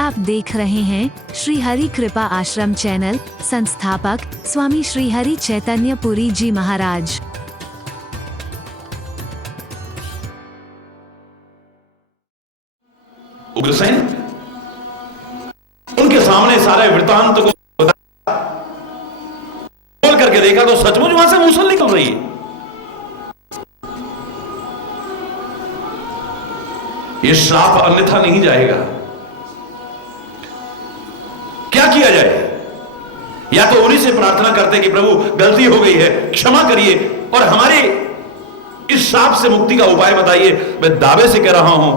आप देख रहे हैं श्री हरि कृपा आश्रम चैनल। संस्थापक स्वामी श्री हरि चैतन्य पुरी जी महाराज। उग्रसेन उनके सामने सारे वृत्तांत को खोल करके देखा तो सचमुच वहां से मूसल निकल रही है। ये श्राप अन्यथा नहीं जाएगा। क्या किया जाए? या तो उन्हीं से प्रार्थना करते कि प्रभु गलती हो गई है, क्षमा करिए और हमारे इस श्राप से मुक्ति का उपाय बताइए। मैं दावे से कह रहा हूं,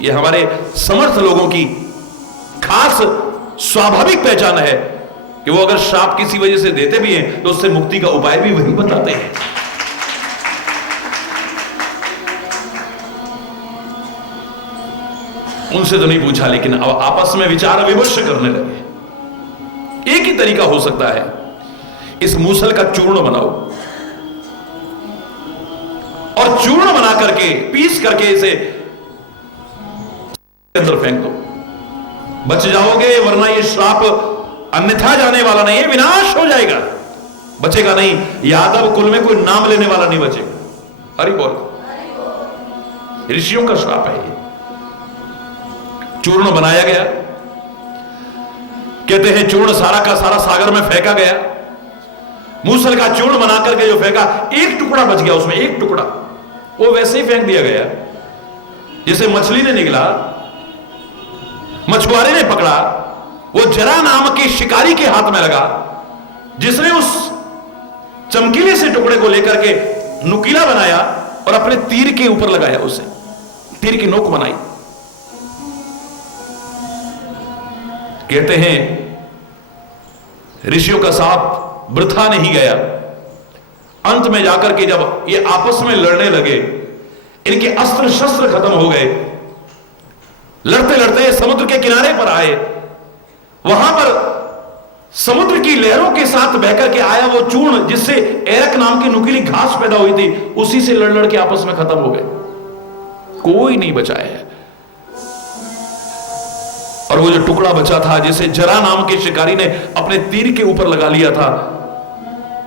ये हमारे समर्थ लोगों की खास स्वाभाविक पहचान है कि वो अगर श्राप किसी वजह से देते भी हैं तो उससे मुक्ति का उपाय भी वही बताते हैं। उनसे तो नहीं पूछा, लेकिन अब आपस में विचार विमर्श करने लगे। एक ही तरीका हो सकता है, इस मूसल का चूर्ण बनाओ और चूर्ण बना करके पीस करके इसे अंदर फेंक दो, बच जाओगे। वरना ये श्राप अन्यथा जाने वाला नहीं है, विनाश हो जाएगा, बचेगा नहीं। यादव कुल में कोई नाम लेने वाला नहीं बचेगा। हरि बोल। ऋषियों का श्राप है ये। चूर्ण बनाया गया, कहते हैं चूर्ण सारा का सारा सागर में फेंका गया। मूसल का चूर्ण बना करके जो फेंका, एक टुकड़ा बच गया उसमें, एक टुकड़ा वो वैसे ही फेंक दिया गया जैसे मछली ने निकला, मछुआरे ने पकड़ा, वो जरा नाम के शिकारी के हाथ में लगा, जिसने उस चमकीले से टुकड़े को लेकर के नुकीला बनाया और अपने तीर के ऊपर लगाया, उसे तीर की नोक बनाई। कहते हैं ऋषियों का साप वृथा नहीं गया। अंत में जाकर के जब ये आपस में लड़ने लगे, इनके अस्त्र शस्त्र खत्म हो गए, लड़ते लड़ते समुद्र के किनारे पर आए। वहां पर समुद्र की लहरों के साथ बहकर के आया वो चूर्ण, जिससे एरक नाम की नुकीली घास पैदा हुई थी, उसी से लड़ लड़ के आपस में खत्म हो गए। कोई नहीं बचाया है। और वो जो टुकड़ा बचा था, जिसे जरा नाम के शिकारी ने अपने तीर के ऊपर लगा लिया था,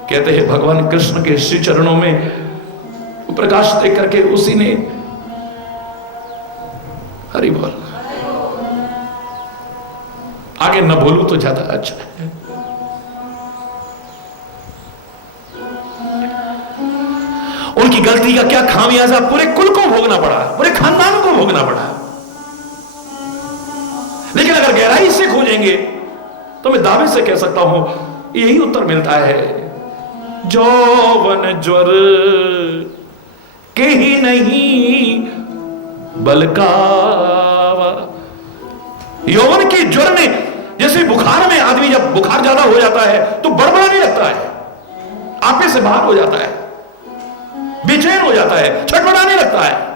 कहते हैं भगवान कृष्ण के श्री चरणों में प्रकाश दे करके उसी ने हरि बोल। आगे न बोलूं तो ज्यादा अच्छा है। उनकी गलती का क्या खामियाजा पूरे कुल को भोगना पड़ा, पूरे खानदान को भोगना पड़ा। लेकिन अगर गहराई से खोजेंगे तो मैं दावे से कह सकता हूं यही उत्तर मिलता है। जौवन ज्वर के ही नहीं बलकावा। यौवन के ज्वर ने, जैसे बुखार में आदमी जब बुखार ज्यादा हो जाता है तो बड़बड़ाने लगता है, आपे से बाहर हो जाता है, बेचैन हो जाता है, छटपटाने लगता है।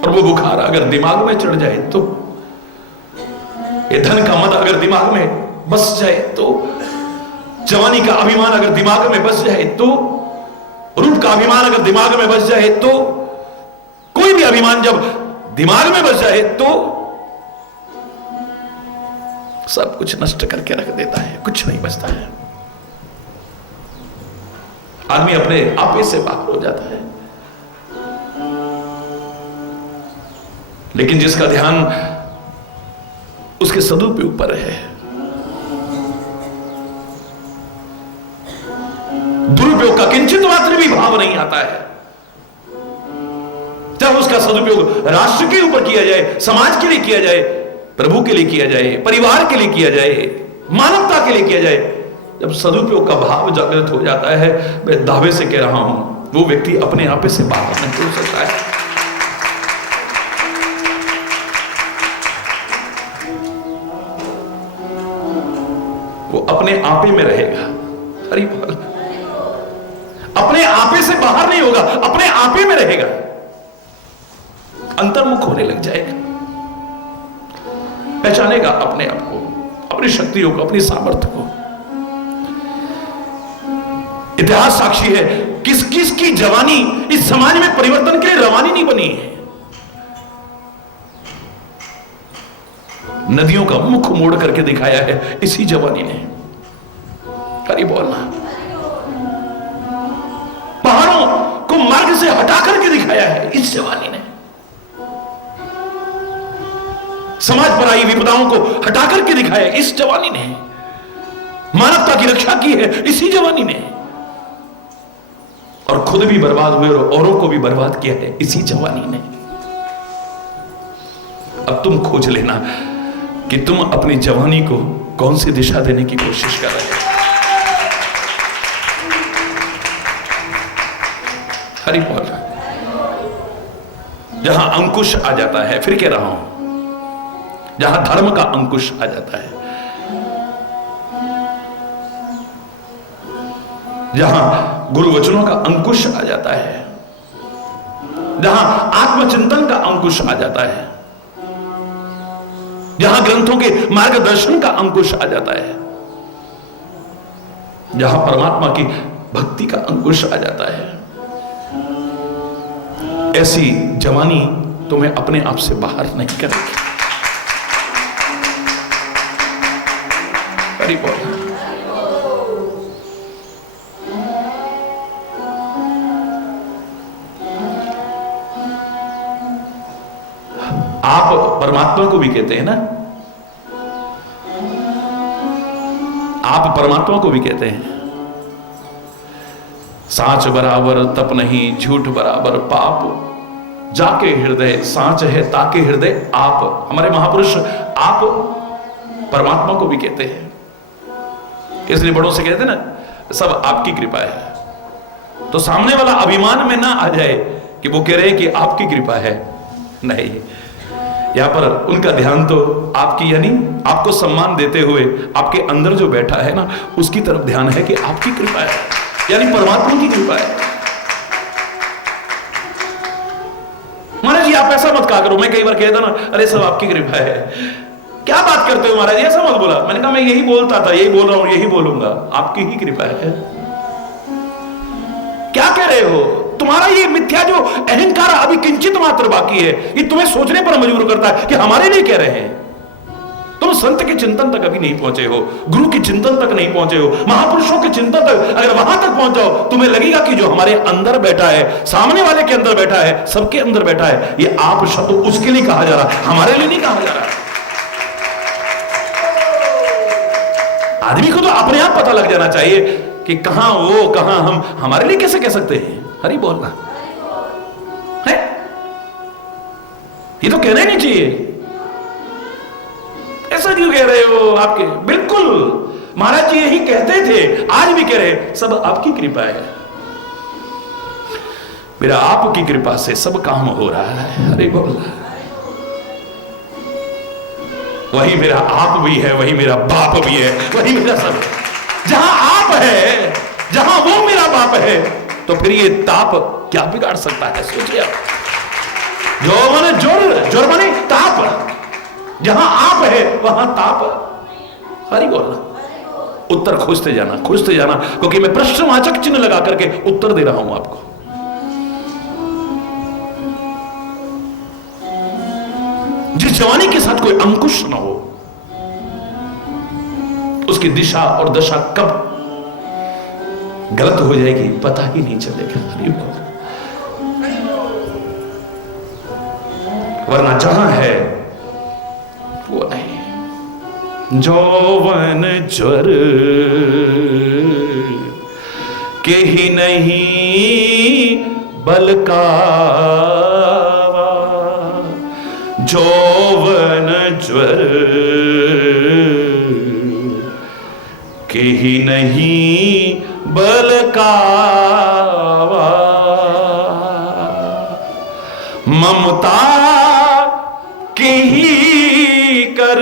और वो बुखार अगर दिमाग में चढ़ जाए तो, ये धन का मद अगर दिमाग में बस जाए तो, जवानी का अभिमान अगर दिमाग में बस जाए तो, रूप का अभिमान अगर दिमाग में बस जाए तो, कोई भी अभिमान जब दिमाग में बस जाए तो सब कुछ नष्ट करके रख देता है, कुछ नहीं बचता है। आदमी अपने आपे से बाहर हो जाता है। लेकिन जिसका ध्यान उसके सदुपयोग पर है, दुरुपयोग का किंचित मात्र भी भाव नहीं आता है। जब उसका सदुपयोग राष्ट्र के ऊपर किया जाए, समाज के लिए किया जाए, प्रभु के लिए किया जाए, परिवार के लिए किया जाए, मानवता के लिए किया जाए, जब सदुपयोग का भाव जागृत हो जाता है, मैं दावे से कह रहा हूं वो व्यक्ति अपने आपे से बाहर नहीं हो सकता है। वो अपने आपे में रहेगा। हरि बोल। अपने आपे से बाहर नहीं होगा, अपने आपे में रहेगा, अंतर्मुख होने लग जाएगा, पहचानेगा अपने आप को, अपनी शक्तियों को, अपनी सामर्थ्य को। इतिहास साक्षी है, किस किस की जवानी इस समाज में परिवर्तन के लिए रवानी नहीं बनी है। नदियों का मुख मोड़ करके दिखाया है इसी जवानी ने। हरि बोलना। पहाड़ों को मार्ग से हटा करके दिखाया है इस जवानी ने। समाज पर आई विपदाओं को हटा करके दिखाया है इस जवानी ने। मानवता की रक्षा की है इसी जवानी ने। और खुद भी बर्बाद हुए और औरों को भी बर्बाद किया है इसी जवानी ने। अब तुम खोज लेना कि तुम अपनी जवानी को कौन सी दिशा देने की कोशिश कर रहे हो। हरि बोल। जहां अंकुश आ जाता है, फिर कह रहा हूं, जहां धर्म का अंकुश आ जाता है, जहां गुरु वचनों का अंकुश आ जाता है, जहां आत्मचिंतन का अंकुश आ जाता है, जहां ग्रंथों के मार्गदर्शन का अंकुश आ जाता है, जहां परमात्मा की भक्ति का अंकुश आ जाता है, ऐसी जवानी तुम्हें अपने आप से बाहर नहीं करेगी। हरि बोल। आप परमात्मा को भी कहते हैं ना, आप परमात्मा को भी कहते हैं। साच बराबर तप नहीं, झूठ बराबर पाप, जाके हृदय साच है ताके हृदय आप। हमारे महापुरुष आप परमात्मा को भी कहते हैं, इसलिए बड़ों से कहते हैं ना सब आपकी कृपा है। तो सामने वाला अभिमान में ना आ जाए कि वो कह रहे हैं कि आपकी कृपा है। नहीं, यहां पर उनका ध्यान तो आपकी, यानी आपको सम्मान देते हुए आपके अंदर जो बैठा है ना उसकी तरफ ध्यान है कि आपकी कृपा है, यानी परमात्मा की कृपा है। महाराज जी आप ऐसा मत कहा करो। मैं कई बार कहता ना, अरे सब आपकी कृपा है। क्या बात करते हो महाराज, ऐसा मत बोला। मैंने कहा मैं यही बोलता था, यही बोल रहा हूं, यही बोलूंगा, आपकी ही कृपा है। क्या कह रहे हो? तुम्हारा ये मिथ्या जो अहंकार अभी किंचित मात्र बाकी है, ये तुम्हें सोचने पर मजबूर करता है कि हमारे लिए कह रहे हैं। तुम संत के चिंतन तक अभी नहीं पहुंचे हो, गुरु के चिंतन तक नहीं पहुंचे हो, महापुरुषों के चिंतन तक अगर वहां तक पहुंच जाओ, तुम्हें लगेगा कि जो हमारे अंदर बैठा है, सामने वाले के अंदर बैठा है, सबके अंदर बैठा है, ये आप शब्द उसके लिए कहा जा रहा है, हमारे लिए नहीं कहा जा रहा। आदमी को तो अपने आप पता लग जाना चाहिए कि कहां वो कहां हम। हमारे लिए कैसे कह सकते हैं? हरि बोलना है, ये तो कहना ही नहीं चाहिए। ऐसा क्यों कह रहे हो? आपके बिल्कुल महाराज जी यही कहते थे, आज भी कह रहे, सब आपकी कृपा है। मेरा आपकी कृपा से सब काम हो रहा है। अरे बोलना, वही मेरा आप भी है, वही मेरा बाप भी है, वही मेरा सब। जहां आप है, जहां वो मेरा बाप है, तो फिर ये ताप क्या बिगाड़ सकता है? सोचिए आप। जो माने जोर माने ताप। जहां आप है वहां ताप। हरि बोलना। उत्तर खोजते जाना, खोजते जाना, क्योंकि मैं प्रश्नवाचक चिन्ह लगा करके उत्तर दे रहा हूं आपको। जिस जवानी के साथ कोई अंकुश ना हो, उसकी दिशा और दशा कब गलत हो जाएगी पता ही नहीं चलेगा। वरना जहां है वो नहीं। जौवन ज्वर के ही नहीं बलकावा, जौवन ज्वर के ही नहीं बलकावा, ममता के ही कर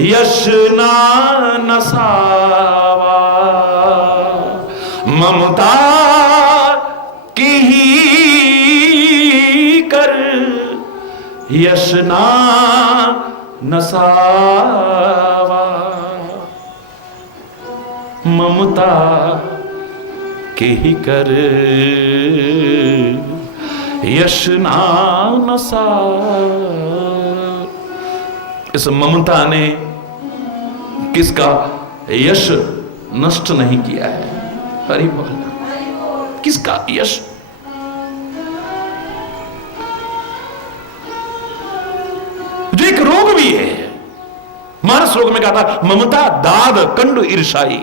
यश ना नसावा, ममता की ही कर यश ना नसावा, ममता के ही कर यश ना नसा। इस ममता ने किसका यश नष्ट नहीं किया है? हरि बोल। किसका यश? जो एक रोग भी है। मानस रोग में कहा था ममता दाद कंड ईर्षाई,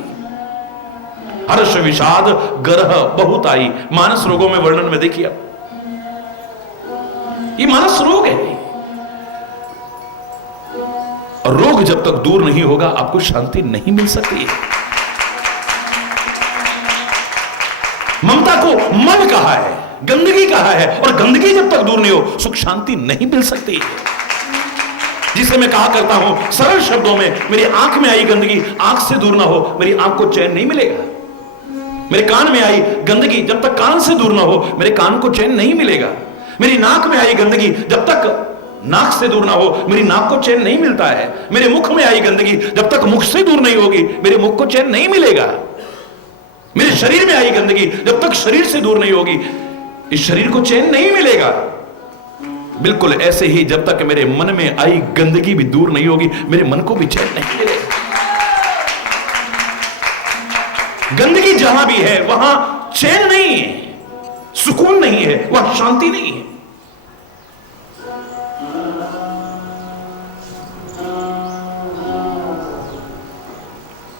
हर्ष विषाद गरह बहुत आई। मानस रोगों में वर्णन में देखिए, ये मानस रोग है। और रोग जब तक दूर नहीं होगा आपको शांति नहीं मिल सकती है। ममता को मन कहा है, गंदगी कहा है, और गंदगी जब तक दूर नहीं हो सुख शांति नहीं मिल सकती है। जिसे मैं कहा करता हूं सरल शब्दों में, मेरी आंख में आई गंदगी आंख से दूर ना हो मेरी आंख को चैन नहीं मिलेगा। मेरे कान में आई गंदगी जब तक कान से दूर ना हो मेरे कान को चैन नहीं मिलेगा। मेरी नाक में आई गंदगी जब तक नाक से दूर ना हो मेरी नाक को चैन नहीं मिलता है। मेरे मुख में आई गंदगी जब तक मुख से दूर नहीं होगी मेरे मुख को चैन नहीं मिलेगा। मेरे शरीर में आई गंदगी जब तक शरीर से दूर नहीं होगी इस शरीर को चैन नहीं मिलेगा। बिल्कुल ऐसे ही जब तक मेरे मन में आई गंदगी भी दूर नहीं होगी मेरे मन को भी चैन नहीं मिलेगा। गंदगी जहां भी है वहां चैन नहीं है, सुकून नहीं है, वहां शांति नहीं है।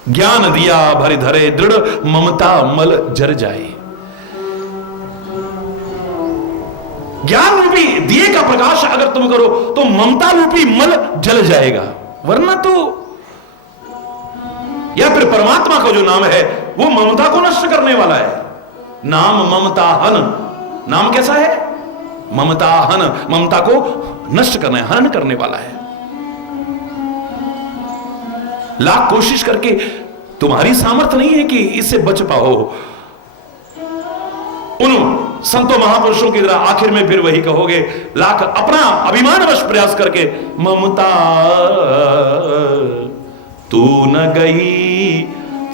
ज्ञान दिया भरि धरे दृढ़ ममता मल जर जाए। ज्ञान रूपी दिए का प्रकाश अगर तुम करो तो ममता रूपी मल जल जाएगा, वरना तो या फिर परमात्मा का जो नाम है वो ममता को नष्ट करने वाला है। नाम ममता हन, नाम कैसा है? ममता हन, ममता को नष्ट करना है, हनन करने वाला है। लाख कोशिश करके तुम्हारी सामर्थ्य नहीं है कि इससे बच पाओ। उन संतों महापुरुषों की तरह आखिर में फिर वही कहोगे, लाख अपना अभिमानवश प्रयास करके ममता तू न गई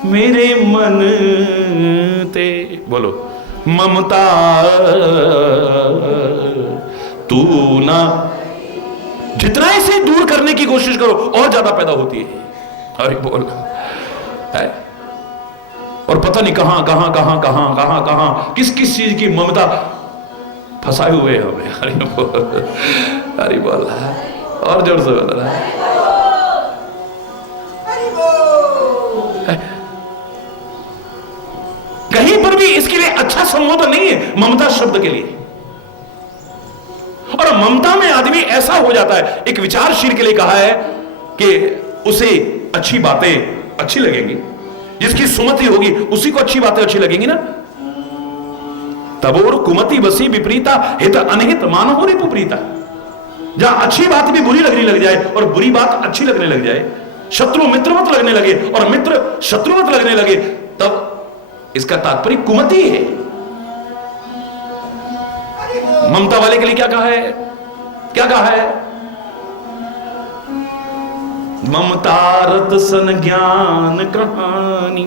मेरे मन ते, बोलो ममता तू न, जितना इसे दूर करने की कोशिश करो और ज्यादा पैदा होती है। अरे बोल है। और पता नहीं कहां कहां कहां कहां कहां कहां किस किस चीज की ममता फंसाए हुए हमें। अरे बोल, अरे बोल, और जोर से बोल रहा है। कहीं पर भी इसके लिए अच्छा संबोधन नहीं है ममता शब्द के लिए। और ममता में आदमी ऐसा हो जाता है, एक विचारशील के लिए कहा है कि उसे अच्छी बातें अच्छी लगेंगी, जिसकी सुमति होगी उसी को अच्छी बातें अच्छी लगेंगी ना। तबोर कुमति बसी विपरीता हित अनहित मानहो रिपुप्रीता। जहां अच्छी बात भी बुरी लगने लग जाए और बुरी बात अच्छी लगने लग जाए, शत्रु मित्रवत लगने लगे और मित्र शत्रुवत लगने लगे, तब इसका तात्पर्य कुमति है। ममता वाले के लिए क्या कहा है? क्या कहा है? ममता रत सन ज्ञान कहानी,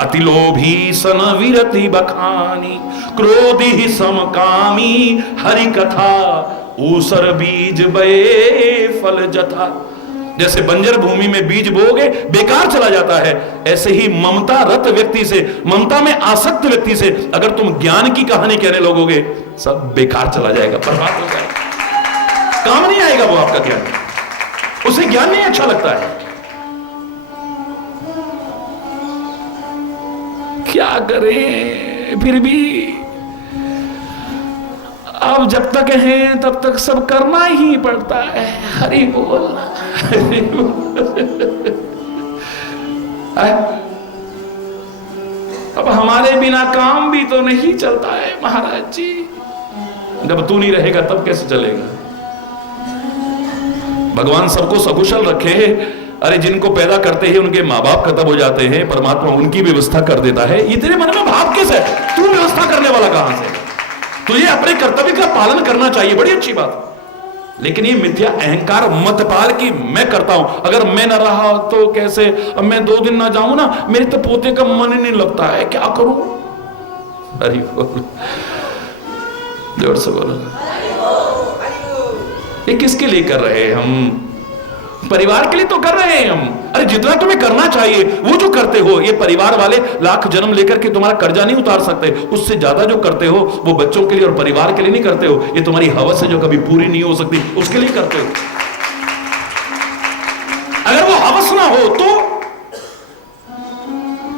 अति लोभी सन विरति बखानी, क्रोधी ही समकामी हरि कथा, ऊसर बीज बये फल जथा। जैसे बंजर भूमि में बीज बोगे बेकार चला जाता है, ऐसे ही ममता रत व्यक्ति से, ममता में आसक्त व्यक्ति से अगर तुम ज्ञान की कहानी कहने लगोगे सब बेकार चला जाएगा, बर्बाद हो जाएगा, काम नहीं आएगा वो आपका ज्ञान, उसे ज्ञान नहीं अच्छा लगता है। क्या करें फिर भी अब जब तक है तब तक सब करना ही पड़ता है। हरि बोल, हरि बोल। अब हमारे बिना काम भी तो नहीं चलता है महाराज जी। जब तू नहीं रहेगा तब कैसे चलेगा? भगवान सबको सकुशल रखे। अरे जिनको पैदा करते हैं उनके माँ बाप खत्म हो जाते हैं, परमात्मा उनकी व्यवस्था कर देता है। ये तेरे मन में भाव कैसे है? तू व्यवस्था करने वाला कहां से? तुझे अपने कर्तव्य का पालन करना चाहिए, बड़ी अच्छी बात। लेकिन ये मिथ्या अहंकार मत पाल कि मैं करता हूं, अगर मैं ना रहा तो कैसे, अब मैं 2 दिन ना जाऊं ना मेरे तो पोते का मन ही नहीं लगता है, क्या करूं? हरि बोल, जोर से बोलो। ये किसके लिए कर रहे हैं हम? परिवार के लिए तो कर रहे हैं हम। अरे जितना तुम्हें करना चाहिए वो जो करते हो, ये परिवार वाले लाख जन्म लेकर के तुम्हारा कर्जा नहीं उतार सकते। उससे ज्यादा जो करते हो वो बच्चों के लिए और परिवार के लिए नहीं करते हो। ये तुम्हारी हवस है जो कभी पूरी नहीं हो सकती, उसके लिए करते हो। अगर वो हवस ना हो तो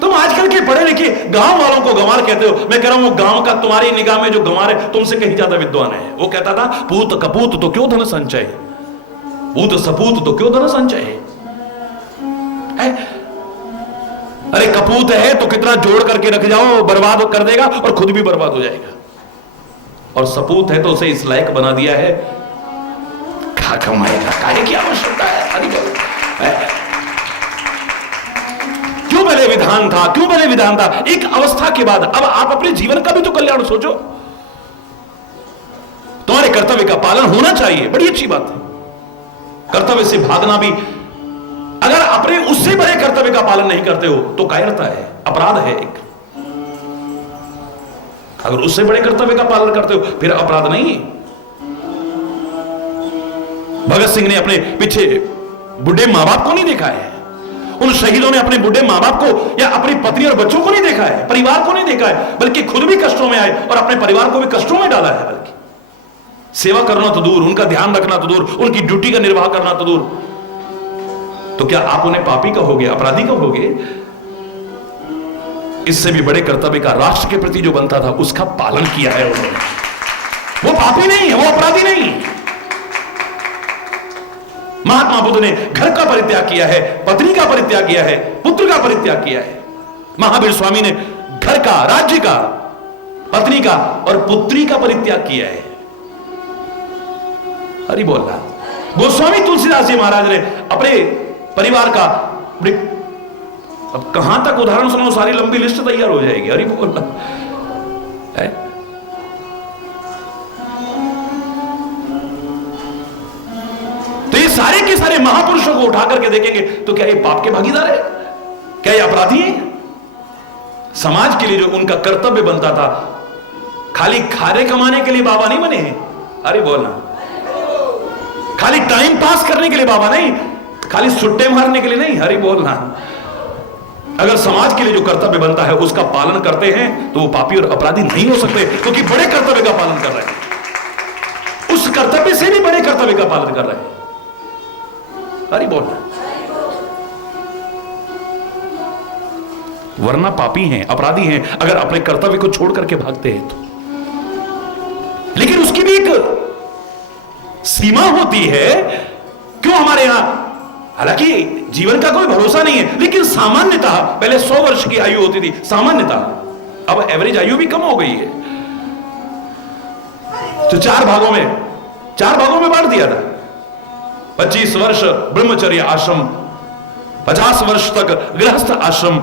तुम आजकल के पढ़े लिखे गांव वालों को गंवार कहते हो। मैं कह रहा हूं गांव का तुम्हारी निगाह में जो गंवार है तुमसे कहीं ज्यादा विद्वान है। वो कहता था पूत कपूत तो क्यों धन संचय, पूत सपूत तो क्यों धन संचय है? अरे कपूत है तो कितना जोड़ करके रख जाओ, बर्बाद कर देगा और खुद भी बर्बाद हो जाएगा। और सपूत है तो उसे इस लायक बना दिया है, खा कमाएगा, काहे की आवश्यकता है? क्यों भले विधान था, क्यों भले विधान था? एक अवस्था के बाद अब आप अपने जीवन का भी तो कल्याण सोचो। तुम्हारे कर्तव्य का पालन होना चाहिए, बड़ी अच्छी बात है। कर्तव्य से भागना भी, अगर अपने उससे बड़े कर्तव्य का पालन नहीं करते हो तो कायरता है, अपराध है एक। अगर उससे बड़े कर्तव्य का पालन करते हो फिर अपराध नहीं है। भगत सिंह ने अपने पीछे बुढ़े मां बाप को नहीं देखा है, उन शहीदों ने अपने बुढ़े मां बाप को या अपनी पत्नी और बच्चों को नहीं देखा है, परिवार को नहीं देखा है, बल्कि खुद भी कष्टों में आए और अपने परिवार को भी कष्टों में डाला है। बल्कि सेवा करना तो दूर, उनका ध्यान रखना तो दूर, उनकी ड्यूटी का निर्वाह करना तो दूर, तो क्या आप उन्हें पापी कहोगे, अपराधी कहोगे? इससे भी बड़े कर्तव्य का राष्ट्र के प्रति जो बनता था उसका पालन किया है उन्होंने। वो पापी नहीं है, वो अपराधी नहीं है। महात्मा बुद्ध ने घर का परित्याग किया है, पत्नी का परित्याग किया है, पुत्र का परित्याग किया है। महावीर स्वामी ने घर का, राज्य का, पत्नी का और पुत्री का परित्याग किया है। हरि बोल रहा। गोस्वामी तुलसीदास जी महाराज ने अपने परिवार का, अब कहां तक उदाहरण सुनो, सारी लंबी लिस्ट तैयार हो जाएगी। हरि बोल रहा है। तो ये सारे के सारे महापुरुषों को उठा करके देखेंगे तो क्या ये पाप के भागीदार है? क्या ये अपराधी है? समाज के लिए जो उनका कर्तव्य बनता था, खाली खारे कमाने के लिए बाबा नहीं बने हैं। अरे बोलना, खाली टाइम पास करने के लिए बाबा नहीं, खाली सुट्टे मारने के लिए नहीं। हरि बोलना, अगर समाज के लिए जो कर्तव्य बनता है उसका पालन करते हैं तो वो पापी और अपराधी नहीं हो सकते, क्योंकि बड़े कर्तव्य का पालन कर रहे हैं, उस कर्तव्य से भी बड़े कर्तव्य का पालन कर रहे हैं। हरि बोलना, वरना पापी हैं, अपराधी हैं अगर अपने कर्तव्य को छोड़ करके भागते हैं तो। लेकिन उसकी भी एक सीमा होती है। क्यों हमारे यहां, हालांकि जीवन का कोई भरोसा नहीं है, लेकिन सामान्यतः पहले 100 वर्ष की आयु होती थी सामान्यतः, अब एवरेज आयु भी कम हो गई है। तो 4 भागों में बांट दिया था। 25 वर्ष ब्रह्मचर्य आश्रम, 50 वर्ष तक गृहस्थ आश्रम,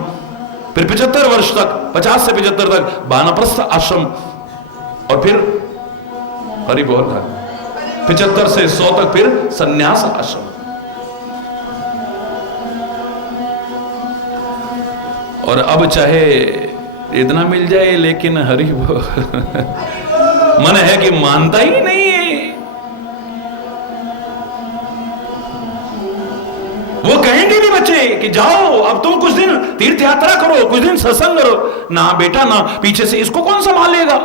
फिर 75 वर्ष तक, 50 से 75 तक वानप्रस्थ आश्रम, और फिर हरि बोल रहा 75 से 100 तक फिर संन्यास आश्रम। और अब चाहे इतना मिल जाए लेकिन हरि बोल मन है कि मानता ही नहीं है। वो कहेंगे भी बच्चे कि जाओ अब तुम कुछ दिन तीर्थ यात्रा करो, कुछ दिन सत्संग करो। ना बेटा ना, पीछे से इसको कौन संभाल लेगा?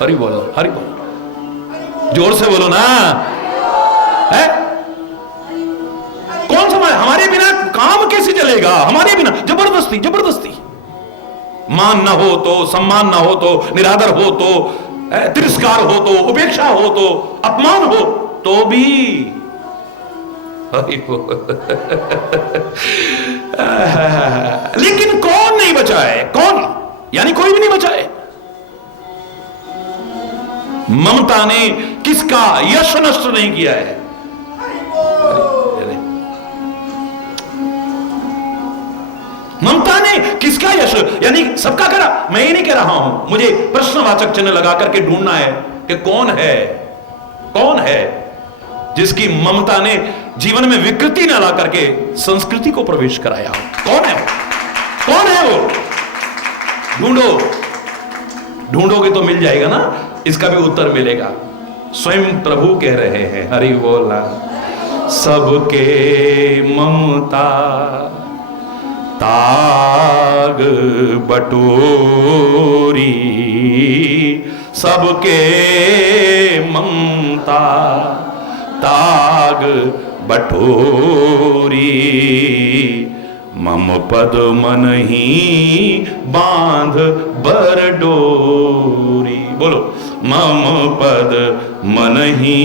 हरि बोलो, हरि बोलो, जोर से बोलो ना। है कौन संभाल? हमारे बिना काम कैसे चलेगा? हमारे बिना जबरदस्ती जबरदस्ती, मान ना हो तो, सम्मान ना हो तो, निरादर हो तो, तिरस्कार हो तो, उपेक्षा हो तो, अपमान हो तो भी लेकिन कौन नहीं बचा है? कौन? यानी कोई भी नहीं बचा है। ममता ने किसका यश नष्ट नहीं किया है? ममता ने किसका यश, यानी सबका करा। मैं ये नहीं कह रहा हूं, मुझे प्रश्नवाचक चिन्ह लगा करके ढूंढना है कि कौन है जिसकी ममता ने जीवन में विकृति न ला करके संस्कृति को प्रवेश कराया हो। कौन है वो? ढूंढोगे तो मिल जाएगा ना, इसका भी उत्तर मिलेगा। स्वयं प्रभु कह रहे हैं, हरि बोल, सबके ममता ताग बटोरी, सबके ममता ताग बटोरी, मम पद मन ही बांध बर डोरी। बोलो, मम पद मन ही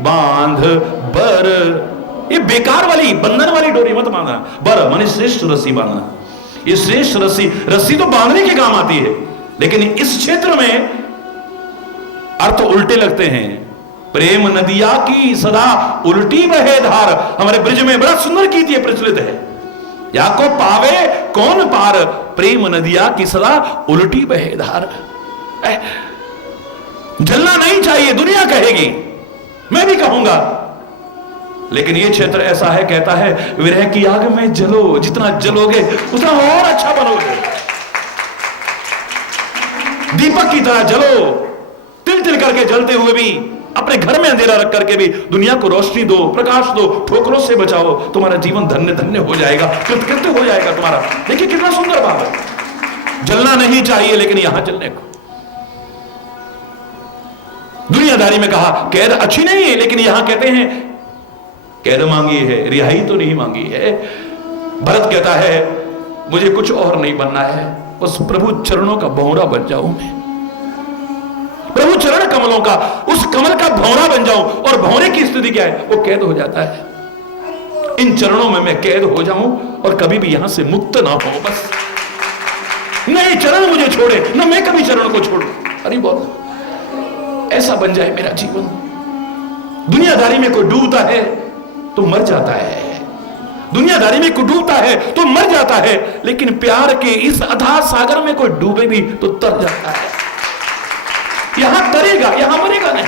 बांध बर। ये बेकार वाली बंधन वाली डोरी मत बांधना। बर माने श्रेष्ठ रस्सी बांधना। ये श्रेष्ठ रस्सी तो बांधने के काम आती है, लेकिन इस क्षेत्र में अर्थ उल्टे लगते हैं। प्रेम नदिया की सदा उल्टी बहे धार, हमारे ब्रज में बड़ा सुंदर गीत ये प्रचलित है। या को पावे कौन पार, प्रेम नदिया की सदा उल्टी बहे धार। जलना नहीं चाहिए, दुनिया कहेगी, मैं भी कहूंगा, लेकिन ये क्षेत्र ऐसा है, कहता है विरह की आग में जलो, जितना जलोगे उतना और अच्छा बनोगे। दीपक की तरह जलो, तिल तिल करके जलते हुए भी, अपने घर में अंधेरा रख करके भी दुनिया को रोशनी दो, प्रकाश दो, ठोकरों से बचाओ, तुम्हारा जीवन धन्य धन्य हो जाएगा, कृतकृत्य हो जाएगा तुम्हारा। देखिए कितना सुंदर बात है। जलना नहीं चाहिए, लेकिन यहां जलने को। दुनियादारी में कहा कैद अच्छी नहीं है, लेकिन यहां कहते हैं कैद मांगी है, रिहाई तो नहीं मांगी है। भरत कहता है मुझे कुछ और नहीं बनना है, उस प्रभु चरणों का भौरा बन जाऊं मैं, प्रभु चरण कमलों का, उस कमल का भौरा बन जाऊं। और भौरे की स्थिति क्या है, वो कैद हो जाता है। इन चरणों में मैं कैद हो जाऊं और कभी भी यहां से मुक्त ना हो, बस नहीं चरण मुझे छोड़े, ना मैं कभी चरण को छोड़ू। अरे बोल, ऐसा बन जाए मेरा जीवन। दुनियादारी में कोई डूबता है तो मर जाता है, दुनियादारी में कोई डूबता है तो मर जाता है, लेकिन प्यार के इस अथाह सागर में कोई डूबे भी तो तर जाता है। यहां तरेगा, यहां मरेगा नहीं।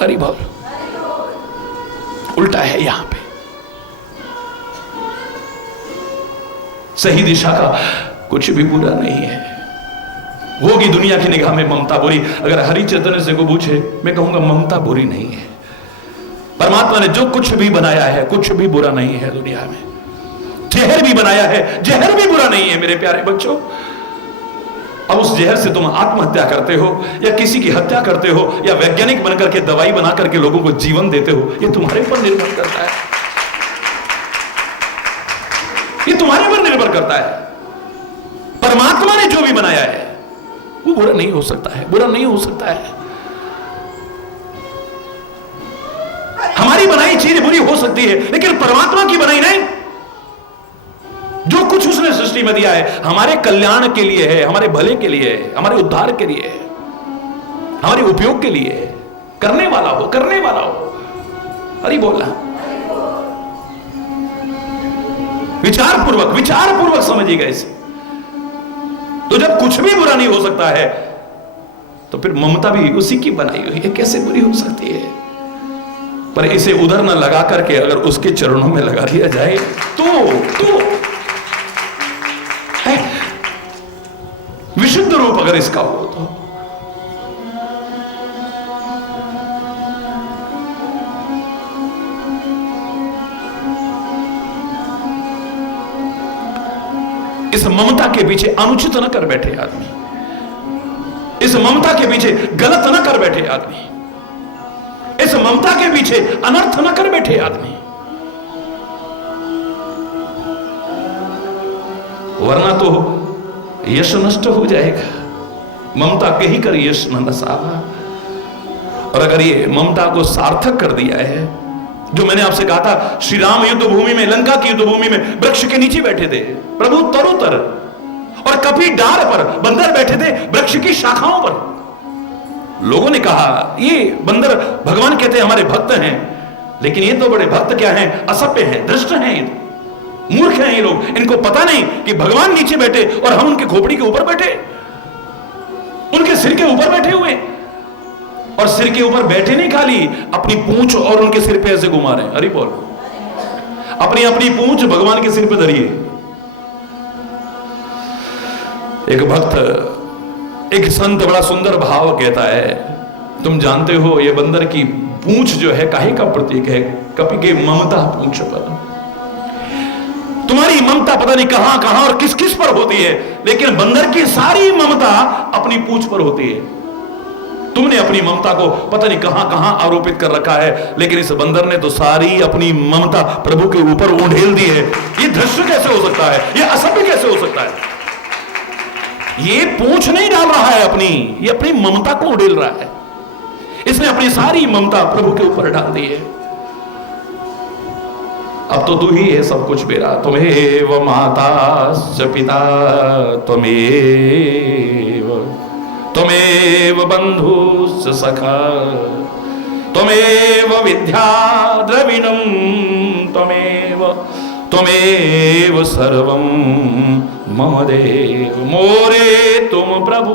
हरि बोल, उल्टा है यहां पे। सही दिशा का कुछ भी बुरा नहीं है। वो की दुनिया की निगाह में ममता बुरी, अगर हरि चैतन्य से को पूछे, मैं कहूंगा ममता बुरी नहीं है। परमात्मा ने जो कुछ भी बनाया है, कुछ भी बुरा नहीं है दुनिया में। जहर भी बनाया है, जहर भी बुरा नहीं है मेरे प्यारे बच्चों। अब उस जहर से तुम आत्महत्या करते हो, या किसी की हत्या करते हो, या वैज्ञानिक बनकर के दवाई बना करके लोगों को जीवन देते हो, ये तुम्हारे पर निर्भर करता है। ये तुम्हारे पर निर्भर करता है। परमात्मा ने जो भी बनाया है वो बुरा नहीं हो सकता है, बुरा नहीं हो सकता है। हमारी बनाई चीज बुरी हो सकती है, लेकिन परमात्मा की बनाई नहीं। जो कुछ उसने सृष्टि में दिया है हमारे कल्याण के लिए है, हमारे भले के लिए है, हमारे उद्धार के लिए है, हमारे उपयोग के लिए है। करने वाला हो, करने वाला हो। हरि बोलना, विचार पूर्वक समझिएगा इसे। तो जब कुछ भी बुरा नहीं हो सकता है, तो फिर ममता भी उसी की बनाई हुई है, कैसे बुरी हो सकती है? पर इसे उधर न लगा करके अगर उसके चरणों में लगा दिया जाए तो है विशुद्ध रूप अगर इसका हो तो। इस ममता के पीछे अनुचित न कर बैठे आदमी, इस ममता के पीछे गलत न कर बैठे आदमी, इस ममता के पीछे अनर्थ न कर बैठे आदमी, वरना तो यश नष्ट हो जाएगा। ममता कहीं कर यश न नसावा। और अगर ये ममता को सार्थक कर दिया है, जो मैंने आपसे कहा था, श्री राम युद्ध भूमि में, लंका की युद्ध भूमि में वृक्ष के नीचे बैठे थे, प्रभु तरुतर, और कभी डार पर बंदर बैठे थे वृक्ष की शाखाओं पर। लोगों ने कहा ये बंदर, भगवान कहते हैं हमारे भक्त हैं, लेकिन ये तो बड़े भक्त क्या हैं, असभ्य हैं, दृष्ट हैं, ये तो मूर्ख हैं ये लोग। इनको पता नहीं कि भगवान नीचे बैठे और हम उनके खोपड़ी के ऊपर बैठे, उनके सिर के ऊपर बैठे हुए, और सिर के ऊपर बैठे नहीं, खाली अपनी पूंछ और उनके सिर पे ऐसे घुमा रहे हैं। अरे बोल, अपनी अपनी पूंछ भगवान के सिर पे धरिए। एक भक्त, एक संत बड़ा सुंदर भाव कहता है, तुम जानते हो ये बंदर की पूंछ जो है काहे का प्रतीक है? कपि के ममता पूंछ पर। तुम्हारी ममता पता नहीं कहां कहां और किस किस पर होती है, लेकिन बंदर की सारी ममता अपनी पूंछ पर होती है। तुमने अपनी ममता को पता नहीं कहां कहां आरोपित कर रखा है, लेकिन इस बंदर ने तो सारी अपनी ममता प्रभु के ऊपर उंडेल दी है। ये धृष्ट कैसे हो सकता है? ये असभ्य कैसे हो सकता है? ये पूंछ नहीं डाल रहा है अपनी, ये अपनी ममता को उड़ेल रहा है। इसने अपनी सारी ममता प्रभु के ऊपर डाल दी है। अब तो तू ही है सब कुछ मेरा, तुम्हें माता च पिता त्वमेव बंधु सखा त्वमेव विद्या द्रविणम त्वमेव सर्वं मम देव। मोरे तुम प्रभु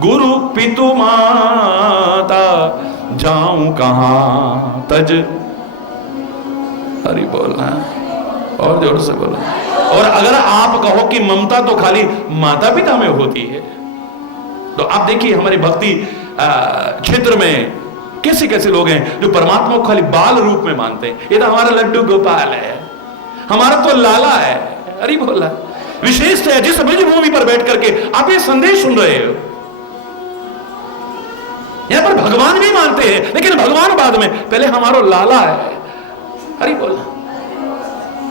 गुरु पितु माता, जाऊं कहां तज। हरि बोलना और जोर से बोलो। और अगर आप कहो कि ममता तो खाली माता पिता में होती है, तो आप देखिए हमारी भक्ति क्षेत्र में कैसे कैसे लोग हैं जो परमात्मा को खाली बाल रूप में मानते हैं। ये तो हमारा लड्डू गोपाल है, हमारा तो लाला है। अरे बोला विशेष है जिस ब्रज भूमि पर बैठ करके आप ये संदेश सुन रहे हो, यहां पर भगवान भी मानते हैं, लेकिन भगवान बाद में, पहले हमारा लाला है। अरे बोला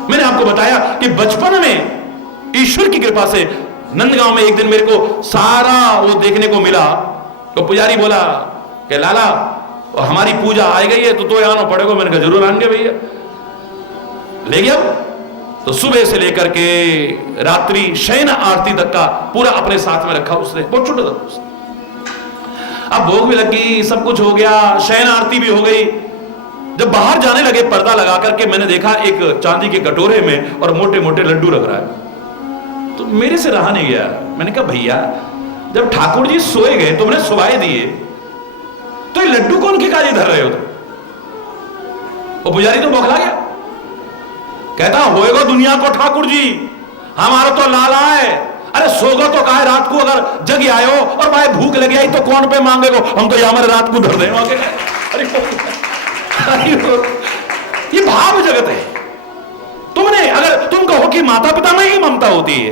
मैंने आपको बताया कि बचपन में ईश्वर की कृपा से नंदगांव में एक दिन मेरे को सारा वो देखने को मिला। तो पुजारी बोला कि लाला हमारी पूजा आ गई है तो आना पड़ेगा। मैंने कहा जरूर आएंगे भैया। ले गया तो सुबह से लेकर के रात्रि शयन आरती तक का पूरा अपने साथ में रखा उसने, बहुत छोटा था उसने। अब भोग भी लग गई, सब कुछ हो गया, शयन आरती भी हो गई। जब बाहर जाने लगे पर्दा लगा करके मैंने देखा एक चांदी के कटोरे में और मोटे मोटे लड्डू रख रहा है। तो मेरे से रहा नहीं गया। मैंने कहा भैया जब ठाकुर जी सोए गए तुमने सुवाए दिए, तो ये लड्डू कौन के काजे धर रहे हो? वो पुजारी तो बौखला गया, कहता होएगा दुनिया को ठाकुर जी, हमारा तो लाला है। अरे सोगा तो कहा रात को, अगर जग आयो और भाई भूख लगी आई तो कौन पे मांगेगो? हम तो यहाँ हमारे रात को धर दे। अरे ये भाव जगत है। तुमने अगर तुम कहो कि माता पिता में ही ममता होती है,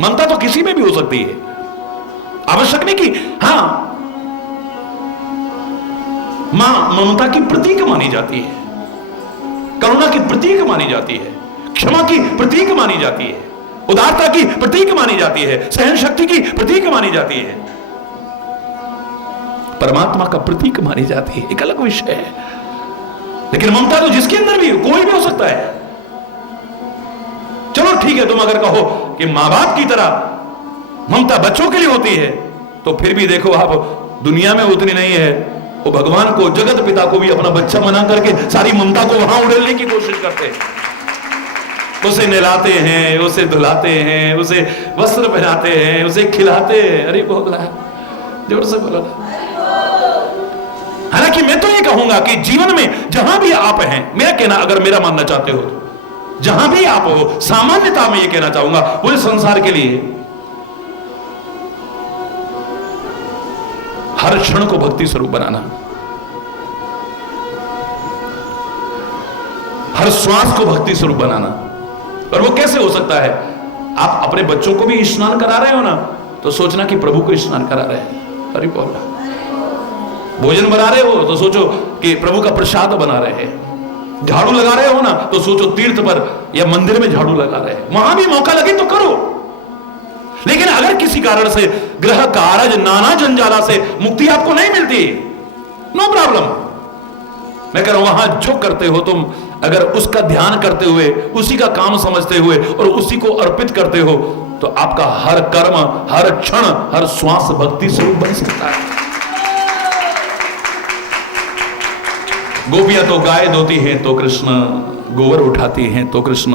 ममता तो किसी में भी हो सकती है, आवश्यक नहीं कि हाँ मां ममता की प्रतीक मानी जाती है, करुणा की प्रतीक मानी जाती है, क्षमा की प्रतीक मानी जाती है, उदारता की प्रतीक मानी जाती है, सहन शक्ति की प्रतीक मानी जाती है, परमात्मा का प्रतीक मानी जाती है। एक अलग विषय है। लेकिन ममता तो जिसके अंदर भी कोई भी हो सकता है। चलो ठीक है, तुम अगर कहो कि मां बाप की तरह ममता बच्चों के लिए होती है, तो फिर भी देखो आप दुनिया में उतनी नहीं है। वो भगवान को, जगत पिता को भी अपना बच्चा बना करके सारी ममता को वहां उड़ेलने की कोशिश करते हैं। उसे नहलाते हैं, उसे धुलाते हैं, उसे वस्त्र पहनाते हैं, उसे खिलाते हैं। अरे बोला जोर से बोला। हालांकि मैं तो ये कहूंगा कि जीवन में जहां भी आप हैं, मेरा कहना अगर मेरा मानना चाहते हो तो जहां भी आप हो, सामान्यता में ये कहना चाहूंगा पूरे संसार के लिए हर क्षण को भक्ति स्वरूप बनाना, हर श्वास को भक्ति स्वरूप बनाना। और वो कैसे हो सकता है? आप अपने बच्चों को भी स्नान करा रहे हो ना, तो सोचना कि प्रभु को स्नान करा रहे हैं। अरे बोला भोजन बना रहे हो तो सोचो कि प्रभु का प्रसाद बना रहे हैं। झाड़ू लगा रहे हो ना, तो सोचो तीर्थ पर या मंदिर में झाड़ू लगा रहे हैं। वहां भी मौका लगे तो करो। लेकिन अगर किसी कारण से ग्रह कारज नाना जंजाला से मुक्ति आपको नहीं मिलती, नो प्रॉब्लम। मैं कह रहा हूं वहां जो करते हो तुम, अगर उसका ध्यान करते हुए, उसी का काम समझते हुए और उसी को अर्पित करते हो, तो आपका हर कर्म, हर क्षण, हर श्वास भक्ति स्वरूप बन सकता है। गोपियां तो गाय धोती हैं तो कृष्ण, गोबर उठाती हैं तो कृष्ण,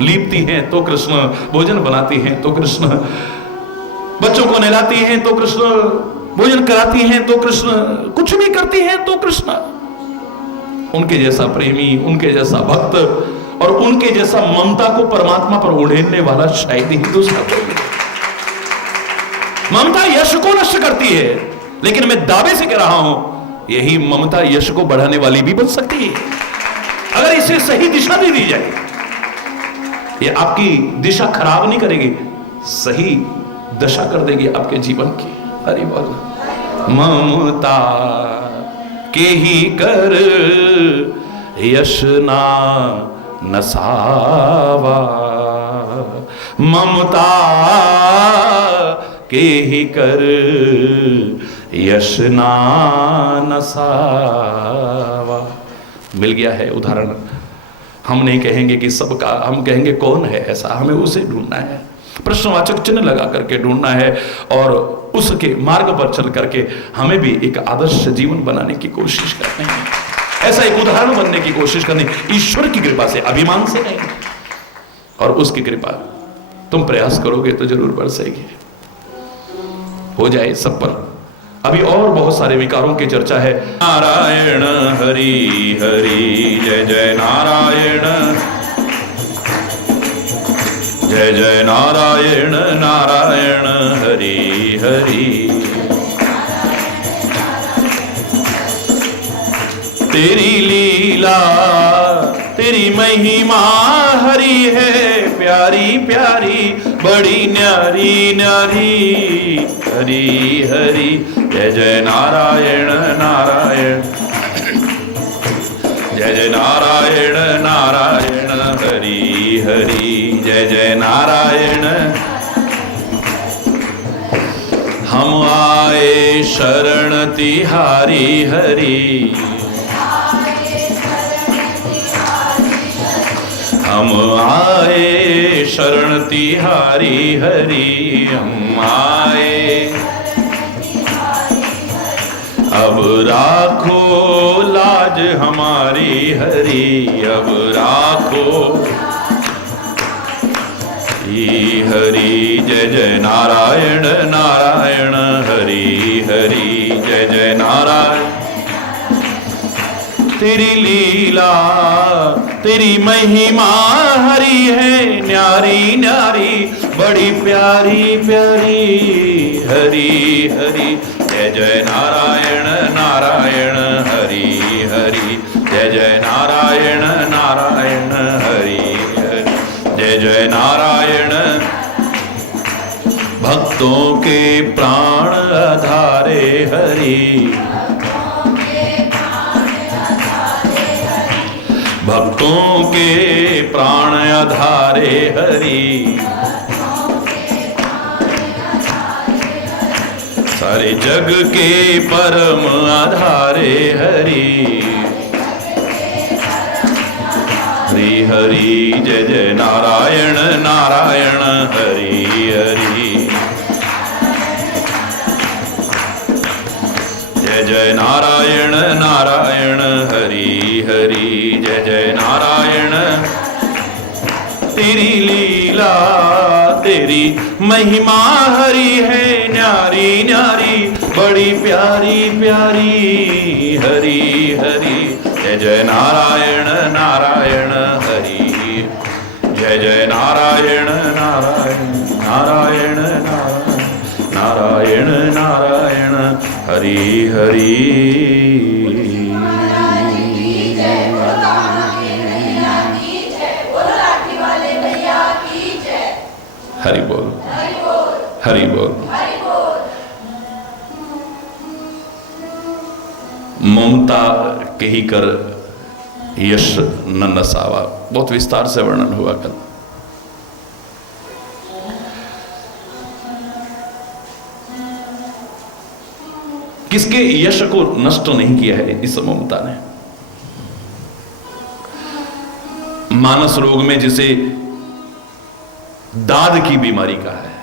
लीपती हैं तो कृष्ण, भोजन बनाती हैं तो कृष्ण, बच्चों को नहलाती हैं तो कृष्ण, भोजन कराती हैं तो कृष्ण, कुछ भी करती हैं तो कृष्ण। उनके जैसा प्रेमी, उनके जैसा भक्त और उनके जैसा ममता को परमात्मा पर उड़ेलने वाला शायद ही दूसरा कोई नहीं। ममता यश को नष्ट करती है, लेकिन मैं दावे से कह रहा हूं यही ममता यश को बढ़ाने वाली भी बन सकती है अगर इसे सही दिशा दे दी जाए। ये आपकी दिशा खराब नहीं करेगी, सही दशा कर देगी आपके जीवन की। हरि बोल। ममता के ही कर यश ना नसावा, ममता के ही कर यश ना नसावा। मिल गया है उदाहरण। हम नहीं कहेंगे कि सबका, हम कहेंगे कौन है ऐसा, हमें उसे ढूंढना है, प्रश्नवाचक चिन्ह लगा करके ढूंढना है और उसके मार्ग पर चल करके हमें भी एक आदर्श जीवन बनाने की कोशिश करनी है। ऐसा एक उदाहरण बनने की कोशिश करनी, ईश्वर की कृपा से, अभिमान से नहीं। और उसकी कृपा तुम प्रयास करोगे तो जरूर बरसेगी, हो जाए सब पर। अभी और बहुत सारे विकारों की चर्चा है। नारायण हरि हरि, जय जय नारायण, जय जय नारायण नारायण हरि हरि। तेरी लीला तेरी महिमा हरि है, प्यारी प्यारी बड़ी न्यारी न्यारी हरि हरि। जय जय नारायण नारायण, जय जय नारायण नारायण हरि हरि। जय जय नारायण। हम आए शरण तिहारी हरि, हम आए शरण तिहारी हरि। हम आए अब राखो लाज हमारी हरि, अब राखो हरि। जय जय नारायण नारायण हरि हरि। जय जय नारायण। तेरी लीला तेरी महिमा हरि है, न्यारी न्यारी बड़ी प्यारी प्यारी हरि हरि। जय जय नारायण नारायण हरि हरि। जय जय नारायण नारायण हरि हरि। जय जय नारायण। भक्तों के प्राण आधारे हरि, भक्तों के प्राण आधारे हरि। सारे जग के परम आधारे हरि हरि हरि। जय जय नारायण नारायण हरि हरि। जय जय नारायण नारायण हरि हरि। जय जय नारायण। तेरी लीला तेरी महिमा हरि है, न्यारी न्यारी बड़ी प्यारी प्यारी हरि हरि। जय जय नारायण नारायण हरि। जय जय नारायण नारायण नारायण नारायण नारायण नारायण हरि हरि। हरि बोल हरि बोल। ममता के ही कर यश न नसावा, बहुत विस्तार से वर्णन हुआ कल। किसके यश को नष्ट नहीं किया है इस ममता ने। मानस रोग में जिसे दाद की बीमारी का है,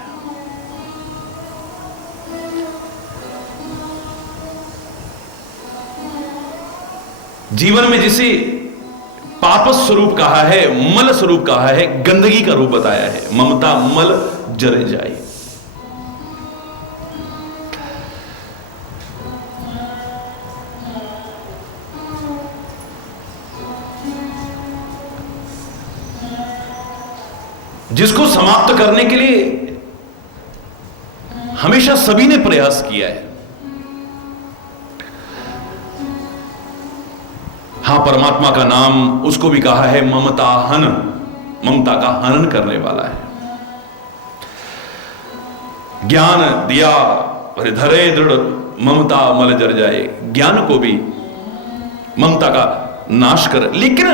जीवन में जिसे पाप स्वरूप कहा है, मल स्वरूप कहा है, गंदगी का रूप बताया है, ममता मल जरे जाए। जिसको समाप्त करने के लिए हमेशा सभी ने प्रयास किया है। हाँ, परमात्मा का नाम उसको भी कहा है ममता हन, ममता का हनन करने वाला है। ज्ञान दिया धरे दृढ़ ममता मल जर जाए, ज्ञान को भी ममता का नाश कर। लेकिन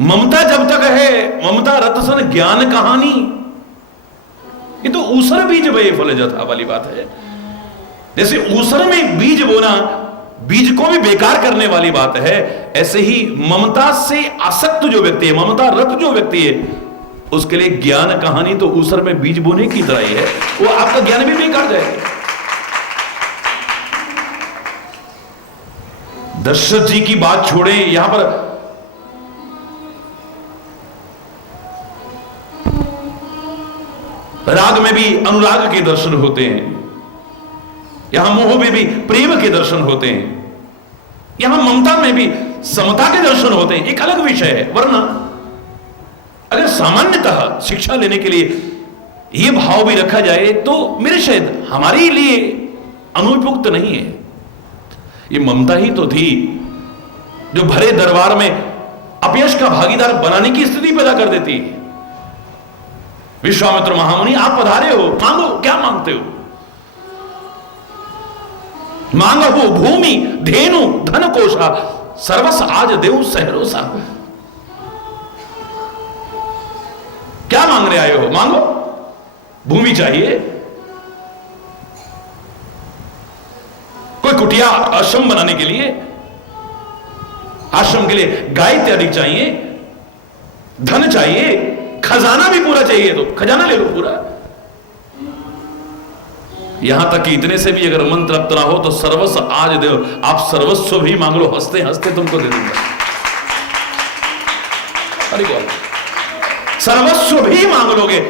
ममता जब तक है, ममता रत सन ज्ञान कहानी, ये तो ऊसर बीज बे फल जथा वाली बात है। जैसे ऊसर में बीज बोना बीज को भी बेकार करने वाली बात है, ऐसे ही ममता से आसक्त जो व्यक्ति है, ममता रत जो व्यक्ति है, उसके लिए ज्ञान कहानी तो ऊसर में बीज बोने की तरह ही है, वो आपका ज्ञान भी बेकार जाएगा। दशरथ जी की बात छोड़े, यहां पर राग में भी अनुराग के दर्शन होते हैं, यहां मोह में भी प्रेम के दर्शन होते हैं, यहां ममता में भी समता के दर्शन होते हैं। एक अलग विषय है, वरना अगर सामान्यतः शिक्षा लेने के लिए यह भाव भी रखा जाए तो मेरे शायद हमारे लिए अनुपयुक्त नहीं है। ये ममता ही तो थी जो भरे दरबार में अपयश का भागीदार बनाने की स्थिति पैदा कर देती है। विश्वामित्र महामुनि, आप पधारे हो, मांगो, क्या मांगते हो? मांगा हो भूमि धेनु धन कोशा, सर्वस आज देव सहरोसा। क्या मांगने आए हो? मांगो। भूमि चाहिए, कोई कुटिया आश्रम बनाने के लिए, आश्रम के लिए गाय इत्यादि चाहिए, धन चाहिए, खजाना भी पूरा चाहिए, तो खजाना ले लो पूरा। यहां तक कि इतने से भी अगर मन तृप्त ना हो तो सर्वस्व आज दे, आप सर्वस्व भी मांग लो, हंसते हंसते तुमको दे दूंगा। अरे बोल, सर्वस्व भी मांग लोगे,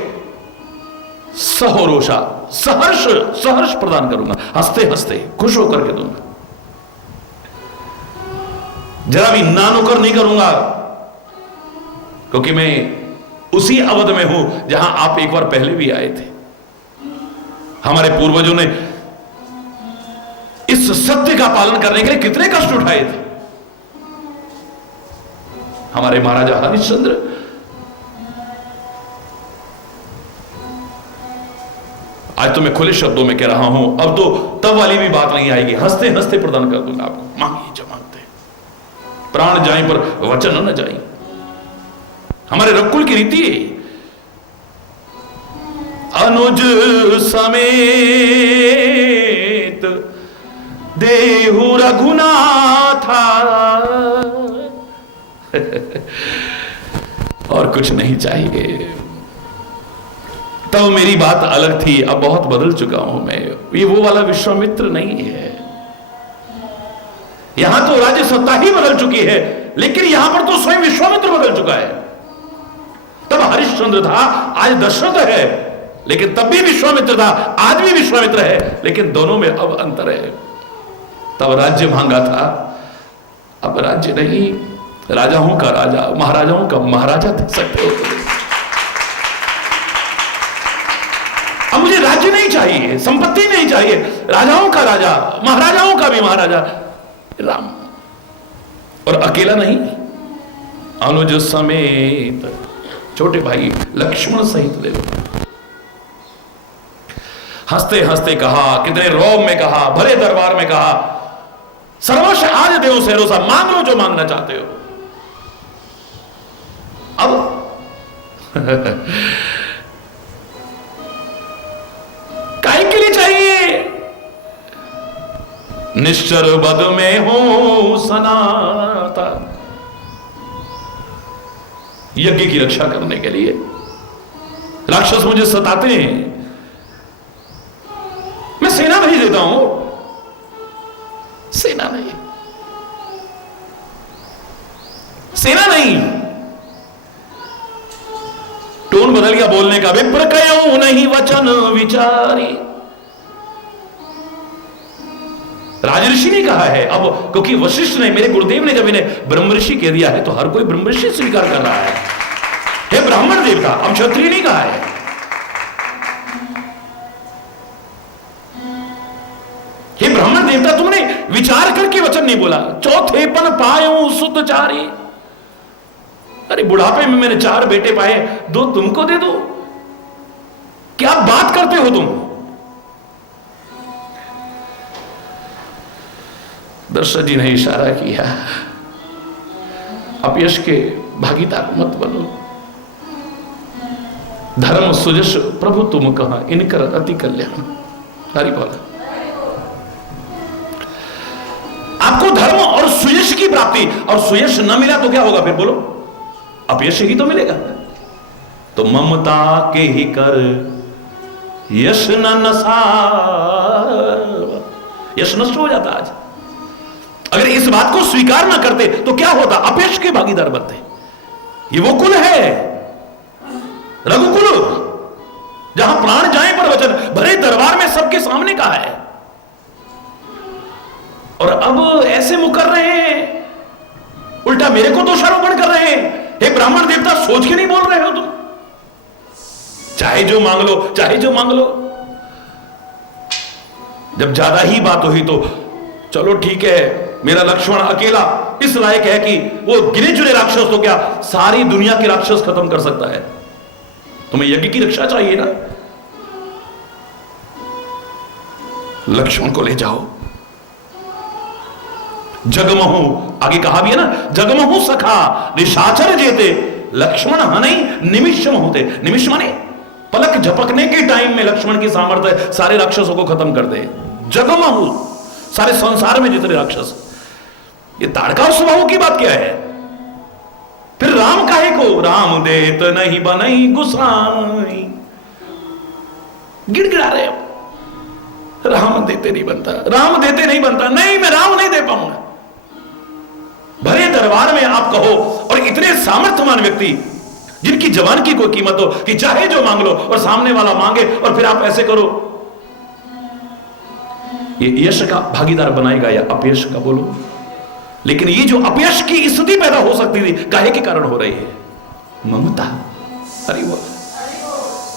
सहोरोषा, सहर्ष सहर्ष प्रदान करूंगा, हंसते हंसते खुश होकर के दूंगा। जरा भी नानुकर नहीं करूंगा, क्योंकि मैं उसी अवध में हूं जहां आप एक बार पहले भी आए थे। हमारे पूर्वजों ने इस सत्य का पालन करने के लिए कितने कष्ट उठाए थे। हमारे महाराजा हरिश्चंद्र, आज तो मैं खुले शब्दों में कह रहा हूं, अब तो तब वाली भी बात नहीं आएगी, हंसते हंसते प्रदान कर दूंगा आपको। मांगिए जो मांगते, प्राण जाए पर वचन न जाए, हमारे रकुल की रीति है। अनुज समेत देहु रघुनाथा और कुछ नहीं चाहिए। तब मेरी बात अलग थी, अब बहुत बदल चुका हूं मैं। ये वो वाला विश्वामित्र नहीं है। यहां तो राज्य सत्ता ही बदल चुकी है, लेकिन यहां पर तो स्वयं विश्वामित्र बदल चुका है। तब हरिश्चंद्र था, आज दशरथ है, लेकिन तब भी विश्वामित्र था, आज भी विश्वामित्र है, लेकिन दोनों में अब अंतर है। तब राज्य मांगा था, अब राज्य नहीं, राजाओं का राजा, महाराजाओं का महाराजा दे सकते हो। अब मुझे राज्य नहीं चाहिए, संपत्ति नहीं चाहिए, राजाओं का राजा, महाराजाओं का भी महाराजा राम, और अकेला नहीं, अनुज समेत, छोटे भाई लक्ष्मण सहित ले लो। हंसते हंसते कहा, कितने रोम में कहा, भरे दरबार में कहा, सर्वश आज देव सहरोसा, मांग लो जो मांगना चाहते हो। अब काय के लिए चाहिए? निश्चर बद में हो सनाता, यज्ञ की रक्षा करने के लिए। राक्षस मुझे सताते हैं, मैं सेना भेज देता हूं, सेना नहीं, सेना नहीं। टोन बदल गया बोलने का, विप्र कयो नहीं वचन विचारी। राजऋषि ने कहा है, अब क्योंकि वशिष्ठ ने, मेरे गुरुदेव ने जब इन्हें ब्रह्मऋषि कह दिया है, तो हर कोई ब्रह्मऋषि स्वीकार कर रहा है। हे ब्राह्मण देवता, अब क्षत्रिय नहीं कहा है। हे ब्राह्मण देवता, तुमने विचार करके वचन नहीं बोला। चौथे पन पायो सुत चारी, अरे बुढ़ापे में मैंने 4 बेटे पाए, 2 तुमको दे दो, क्या बात करते हो तुम? दर्शक जी ने इशारा किया, अपयश के भागीदार मत बनो। धर्म सुजस प्रभु तुम कहा, इनकर अति कल्याण। हरि बोला। आपको धर्म और सुयश की प्राप्ति, और सुयश न मिला तो क्या होगा फिर बोलो? अपयश ही तो मिलेगा। तो ममता के ही कर यश न नसा, यश नष्ट हो जाता। आज अगर इस बात को स्वीकार ना करते तो क्या होता? अपयश के भागीदार बनते। ये वो कुल है रघुकुल, जहां प्राण जाए पर वचन, भरे दरबार में सबके सामने कहा है। और अब ऐसे मुकर रहे हैं, उल्टा मेरे को दोषारोपण कर रहे हैं। हे ब्राह्मण देवता, सोच के नहीं बोल रहे हो तुम? चाहे जो मांग लो, चाहे जो मांग लो। जब ज्यादा ही बात हुई तो चलो ठीक है, मेरा लक्ष्मण अकेला इस लायक है कि वो गिने चुने राक्षस तो क्या सारी दुनिया के राक्षस खत्म कर सकता है। तुम्हें यज्ञ की रक्षा चाहिए ना, लक्ष्मण को ले जाओ। जगमहु, आगे कहा भी है ना, जगमहु सखा निशाचर जेते लक्ष्मण हनै निमिषम होते। निमिष माने पलक झपकने के टाइम में लक्ष्मण की सामर्थ्य सारे राक्षसों को खत्म कर दे। जगमहु, सारे संसार में जितने राक्षस। ये ताड़का स्वभाव की बात क्या है? फिर राम काहे को? राम देत नहीं बनई गुसाई, गिड़गिड़ा रहे हो। राम देते नहीं बनता, राम देते नहीं बनता, नहीं मैं राम नहीं दे पाऊंगा। भरे दरबार में आप कहो, और इतने सामर्थ्यवान व्यक्ति जिनकी जवान की कोई कीमत हो कि चाहे जो मांग लो, और सामने वाला मांगे और फिर आप ऐसे करो, ये यश का भागीदार बनाएगा या अपयश का? बोलो। लेकिन ये जो अपयश की स्थिति पैदा हो सकती थी, काहे के कारण हो रही है? ममता। अरे वो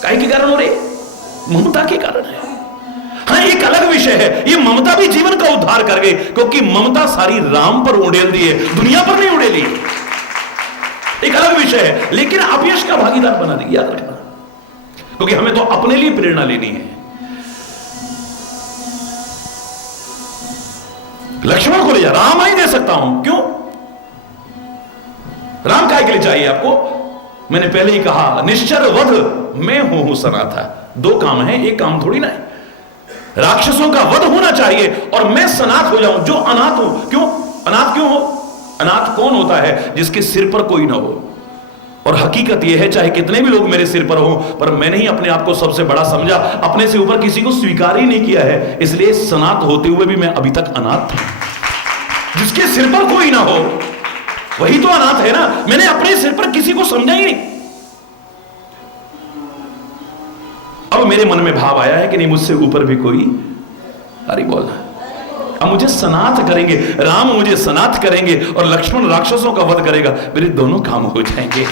काहे के कारण हो रही है? ममता के कारण है। हाँ, एक अलग विषय है, ये ममता भी जीवन का उद्धार कर गई, क्योंकि ममता सारी राम पर उड़ेल दी है, दुनिया पर नहीं उड़ेली। एक अलग विषय है, लेकिन अपयश का भागीदार बना दी, याद रखना, क्योंकि हमें तो अपने लिए प्रेरणा लेनी है। लक्ष्मण को ले जा, राम ही दे सकता हूं, क्यों? राम काय के लिए चाहिए आपको? मैंने पहले ही कहा, निश्चर वध मैं हूं सना था। 2 काम है, एक काम थोड़ी ना है। राक्षसों का वध होना चाहिए और मैं सनाथ हो जाऊं, जो अनाथ हूं। क्यों अनाथ? क्यों हो? अनाथ कौन होता है? जिसके सिर पर कोई ना हो। और हकीकत यह है, चाहे कितने भी लोग मेरे सिर पर हो, पर मैंने ही अपने आप को सबसे बड़ा समझा, अपने से ऊपर किसी को स्वीकार ही नहीं किया है, इसलिए सनाथ होते हुए भी मैं अभी तक अनाथ था। जिसके सिर पर कोई ना हो वही तो अनाथ है ना। मैंने अपने सिर पर किसी को समझा ही नहीं। अब मेरे मन में भाव आया है कि नहीं, मुझसे ऊपर भी कोई, अरे बोल, अब मुझे सनाथ करेंगे, राम मुझे सनाथ करेंगे और लक्ष्मण राक्षसों का वध करेगा, मेरे दोनों काम हो जाएंगे।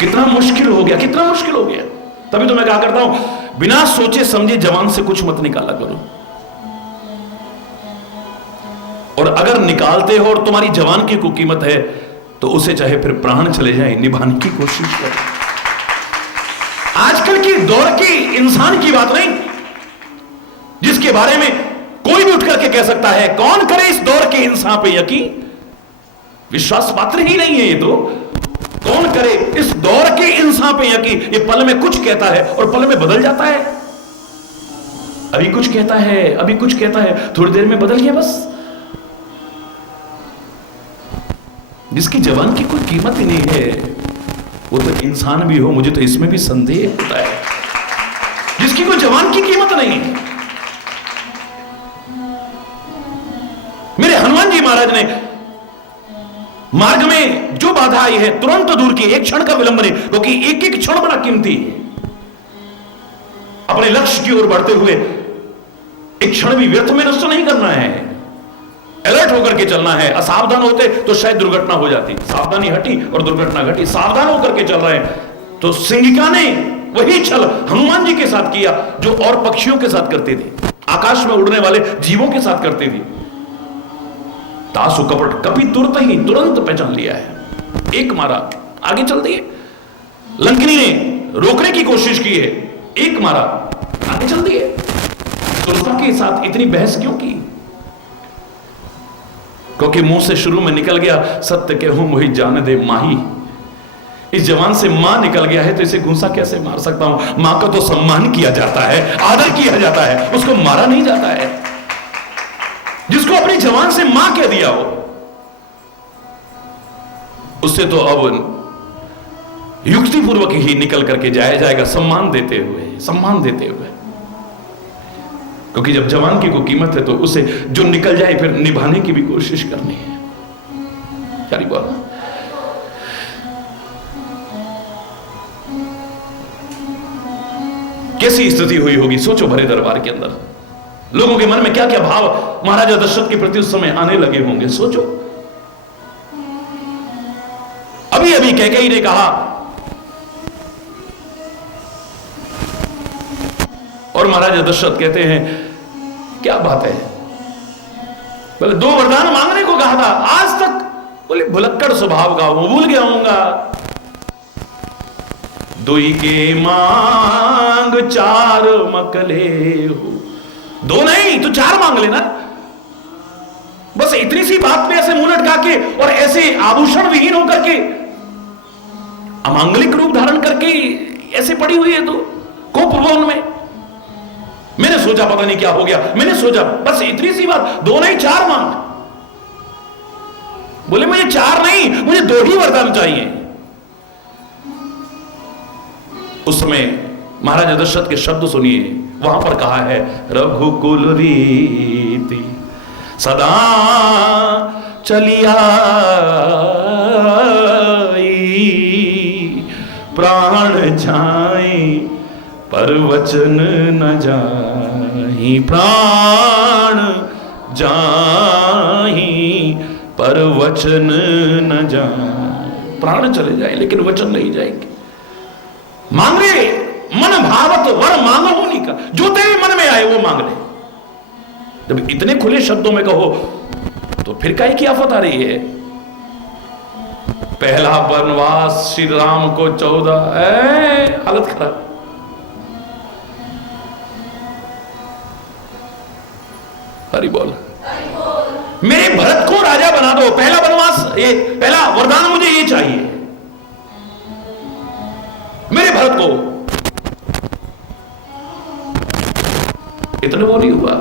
कितना मुश्किल हो गया, कितना मुश्किल हो गया। तभी तो मैं कहा करता हूं, बिना सोचे समझे जवान से कुछ मत निकाला करो, और अगर निकालते हो और तुम्हारी जवान की कोई कीमत है तो उसे चाहे फिर प्राण चले जाए निभाने की कोशिश करो। आजकल की दौर की इंसान की बात नहीं, जिसके बारे में कोई भी उठ करके कह सकता है। कौन करे इस दौर के इंसान पे यकीन? विश्वास पात्र ही नहीं है ये तो। कौन करे इस दौर के इंसान पे यकीन? ये पल में कुछ कहता है और पल में बदल जाता है। अभी कुछ कहता है, अभी कुछ कहता है, थोड़ी देर में बदल गया बस। जिसकी जवान की कोई कीमत ही नहीं है वो तो इंसान भी हो, मुझे तो इसमें भी संदेह होता है। जिसकी कोई जवान की कीमत नहीं। मेरे हनुमान जी महाराज ने मार्ग में जो बाधा आई है तुरंत दूर की, एक क्षण का विलंब नहीं, क्योंकि एक एक क्षण बड़ा कीमती है। अपने लक्ष्य की ओर बढ़ते हुए एक क्षण भी व्यर्थ में नष्ट नहीं करना है, अलर्ट होकर के चलना है। असावधान होते तो शायद दुर्घटना हो जाती। सावधानी हटी और दुर्घटना घटी। सावधान होकर के चल रहे हैं तो सिंहिका ने वही छल हनुमान जी के साथ साथ किया जो और पक्षियों के साथ करती थी, आकाश में उड़ने वाले जीवों के साथ करती थी। तासु कपट कपि तुरंत पहचान लिया है, एक मारा, आगे चल दिए। लंकिनी ने रोकने की कोशिश की है, एक मारा, आगे चल दिए। सुरसा के साथ इतनी बहस क्यों की? क्योंकि मुंह से शुरू में निकल गया सत्य कहूं मुझे जाने दे माही। इस जवान से मां निकल गया है तो इसे घूंसा कैसे मार सकता हूं? मां का तो सम्मान किया जाता है, आदर किया जाता है, उसको मारा नहीं जाता है। जिसको अपनी जवान से मां कह दिया हो उससे तो अब युक्तिपूर्वक ही निकल करके जाया जाएगा, सम्मान देते हुए। क्योंकि जब जवान की कोई कीमत है तो उसे जो निकल जाए फिर निभाने की भी कोशिश करनी है। क्या नहीं बोला? कैसी स्थिति हुई होगी सोचो भरे दरबार के अंदर, लोगों के मन में क्या क्या भाव महाराजा दशरथ के प्रति उस समय आने लगे होंगे, सोचो। अभी अभी कैकेयी ने कहा और महाराजा दशरथ कहते हैं क्या बात है, बोले 2 वरदान मांगने को कहा था, आज तक बोले भुलक्कड़ स्वभाव का वो भूल गया हूंगा। 2 के मांग 4 मकले हो, 2 नहीं तो 4 मांग लेना। बस इतनी सी बात पे ऐसे मुंह लटका के और ऐसे आभूषण विहीन होकर के अमांगलिक रूप धारण करके ऐसे पड़ी हुई है तो कोप भवन में। मैंने सोचा पता नहीं क्या हो गया, मैंने सोचा बस इतनी सी बात, 2 नहीं 4 मांग। बोले मुझे 4 नहीं, मुझे 2 ही वरदान चाहिए। उस समय महाराजा दशरथ के शब्द सुनिए, वहां पर कहा है रघुकुल रीति सदा चलिया प्राण जाए पर वचन न जाहि, प्राण जाहि पर वचन न जाए। प्राण चले जाए लेकिन वचन नहीं जाएंगे। मांग ले मन भावत वर मांगो नहीं का, जो तेरे मन में आए वो मांग ले। जब इतने खुले शब्दों में कहो तो फिर काहे की आफत आ रही है? पहला वनवास श्री राम को 14, हालत खराब। हरि बोल। मेरे भरत को राजा बना दो, पहला वनवास, ये पहला वरदान मुझे ये चाहिए, मेरे भरत को। इतना वो नहीं हुआ।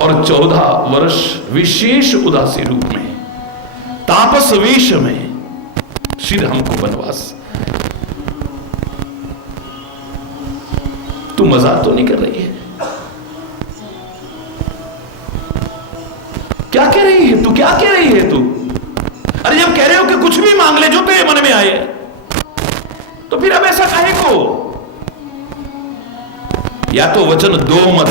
और 14 वर्ष विशेष उदासी रूप में तापस वेश में श्री राम को वनवास। तू मजाक तो नहीं कर रही है? क्या कह रही है तू? क्या कह रही है तू? अरे जब कह रहे हो कि कुछ भी मांग ले जो तेरे मन में आए, तो फिर अब ऐसा काहे को? या तो वचन दो मत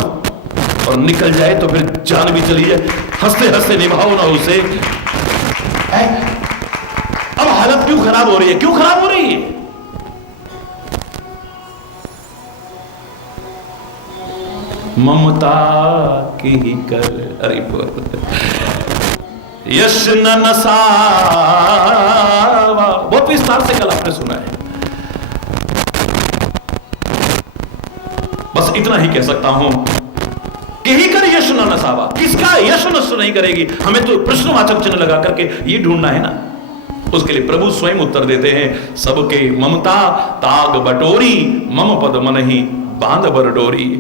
और निकल जाए तो फिर जान भी चली जाए, हंसते हंसते निभाओ ना उसे। अब हालत क्यों खराब हो रही है? क्यों खराब हो रही है? ममता की कर, अरे यश न नसावा, बहुत विस्तार से कल आपने सुना है। बस इतना ही कह सकता हूं कि ही कर यश न नसावा, किसका यश नष्ट नहीं करेगी। हमें तो प्रश्नवाचक चिन्ह लगा करके ये ढूंढना है ना। उसके लिए प्रभु स्वयं उत्तर देते हैं, सबके ममता ताग बटोरी, मम पद मन ही बांध बर डोरी।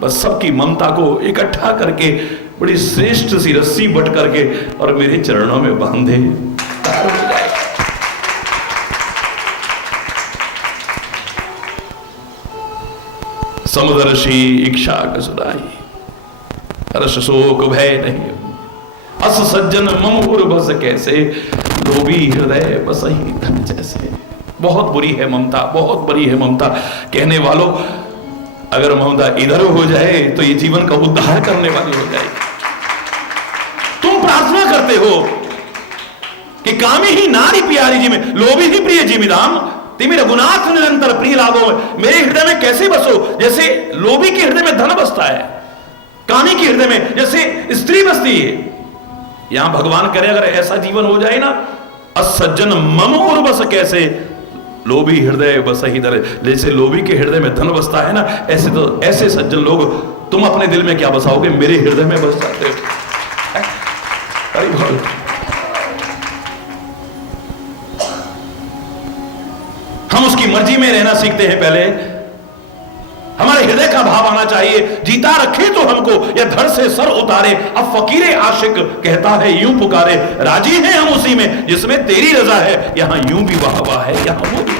बस सबकी ममता को इकट्ठा करके बड़ी श्रेष्ठ सी रस्सी बट करके और मेरे चरणों में बांधे। समदर्शी इच्छा कसुदाई, रस शोक भय नहीं, अस सज्जन मम उर बस कैसे, लोभी हृदय बसही धन जैसे। बहुत बुरी है ममता, बहुत बुरी है ममता। कहने वालों, अगर ममता इधर हो जाए तो ये जीवन का उद्धार करने वाली हो जाएगी। तुम प्रार्थना करते हो कि कामी ही नारी प्यारी जी में लोभी ही प्रिय जी राम, तिमी रघुनाथ निरंतर प्रिय लागो, मेरे हृदय में कैसे बसो जैसे लोभी के हृदय में धन बसता है, कामी के हृदय में जैसे स्त्री बसती है। यहां भगवान करे अगर ऐसा जीवन हो जाए ना, असज्जन मम और बस कैसे लोभी हृदय बस ही दर, जैसे लोभी के हृदय में धन बसता है ना, ऐसे तो ऐसे सज्जन लोग तुम अपने दिल में क्या बसाओगे, मेरे हृदय में बस जाते हो। अरे बोल, हम उसकी मर्जी में रहना सीखते हैं। पहले हमारे हृदय का भाव आना चाहिए, जीता रखे तो हमको या धड़ से सर उतारे। अब फकीरे आशिक कहता है यूं पुकारे, राजी हैं हम उसी में जिसमें तेरी रजा है, यहां यूं भी वाह वाह है यहां वो भी।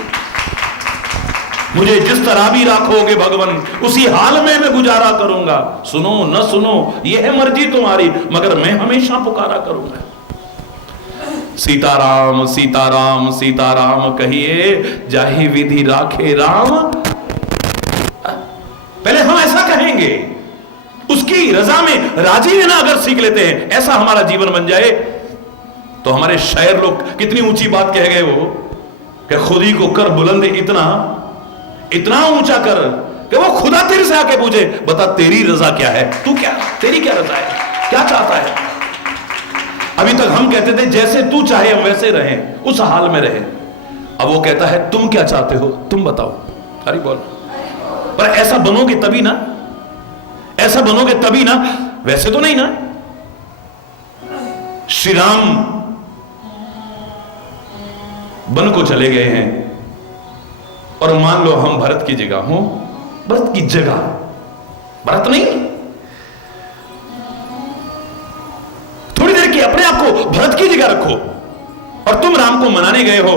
मुझे जिस तरह भी राखोगे भगवान उसी हाल में मैं गुजारा करूंगा, सुनो न सुनो ये है मर्जी तुम्हारी, मगर मैं हमेशा पुकारा करूंगा। सीताराम सीताराम सीताराम कहिए, जाहि विधि राखे राम। पहले हम ऐसा कहेंगे, उसकी रजा में राजी रहना अगर सीख लेते हैं, ऐसा हमारा जीवन बन जाए, तो हमारे शायर लोग कितनी ऊंची बात कह गए वो, कि खुदी को कर बुलंद इतना इतना ऊंचा कर कि वो खुदा तेरे से आके पूछे, बता तेरी रजा क्या है, तू क्या, तेरी क्या रजा है, क्या चाहता है। अभी तक हम कहते थे जैसे तू चाहे हम वैसे रहें, उस हाल में रहें। अब वो कहता है तुम क्या चाहते हो, तुम बताओ। अरे बोल, पर ऐसा बनोगे तभी ना, ऐसा बनोगे तभी ना, वैसे तो नहीं ना। श्री राम वन को चले गए हैं, और मान लो हम भरत की जगह हो, भरत की जगह, भरत नहीं, थोड़ी देर की अपने आप को भरत की जगह रखो, और तुम राम को मनाने गए हो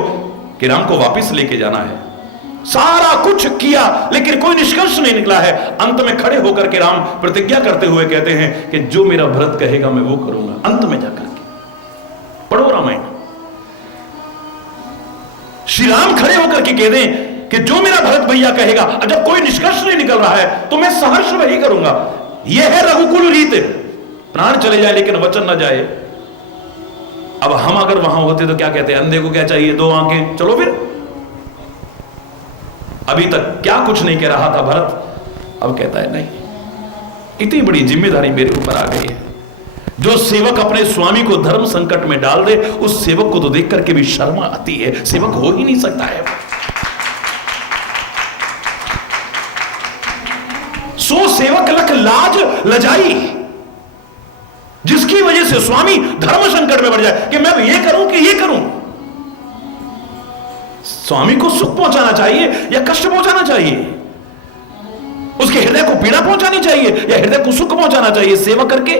कि राम को वापस लेके जाना है। सारा कुछ किया लेकिन कोई निष्कर्ष नहीं निकला है। अंत में खड़े होकर के राम प्रतिज्ञा करते हुए कहते हैं कि जो मेरा भरत कहेगा मैं वो करूंगा। अंत में जाकर के पढ़ो रामायण, श्री राम खड़े होकर के कह दें कि जो मेरा भरत भैया कहेगा, जब कोई निष्कर्ष नहीं निकल रहा है तो मैं सहर्ष वही करूंगा। यह है रघुकुल रीत, प्राण चले जाए लेकिन वचन न जाए। अब हम अगर वहां होते तो क्या कहते हैं, अंधे को क्या चाहिए, दो आंखें, चलो फिर। अभी तक क्या कुछ नहीं कह रहा था भरत, अब कहता है नहीं, इतनी बड़ी जिम्मेदारी मेरे ऊपर आ गई है। जो सेवक अपने स्वामी को धर्म संकट में डाल दे, उस सेवक को तो देख करके भी शर्म आती है, सेवक हो ही नहीं सकता है। सो सेवक लख लाज लजाई, जिसकी वजह से स्वामी धर्म संकट में पड़ जाए कि मैं ये करूं कि ये करूं। स्वामी को सुख पहुंचाना चाहिए या कष्ट पहुंचाना चाहिए, उसके हृदय को पीड़ा पहुंचानी चाहिए या हृदय को सुख पहुंचाना चाहिए सेवा करके।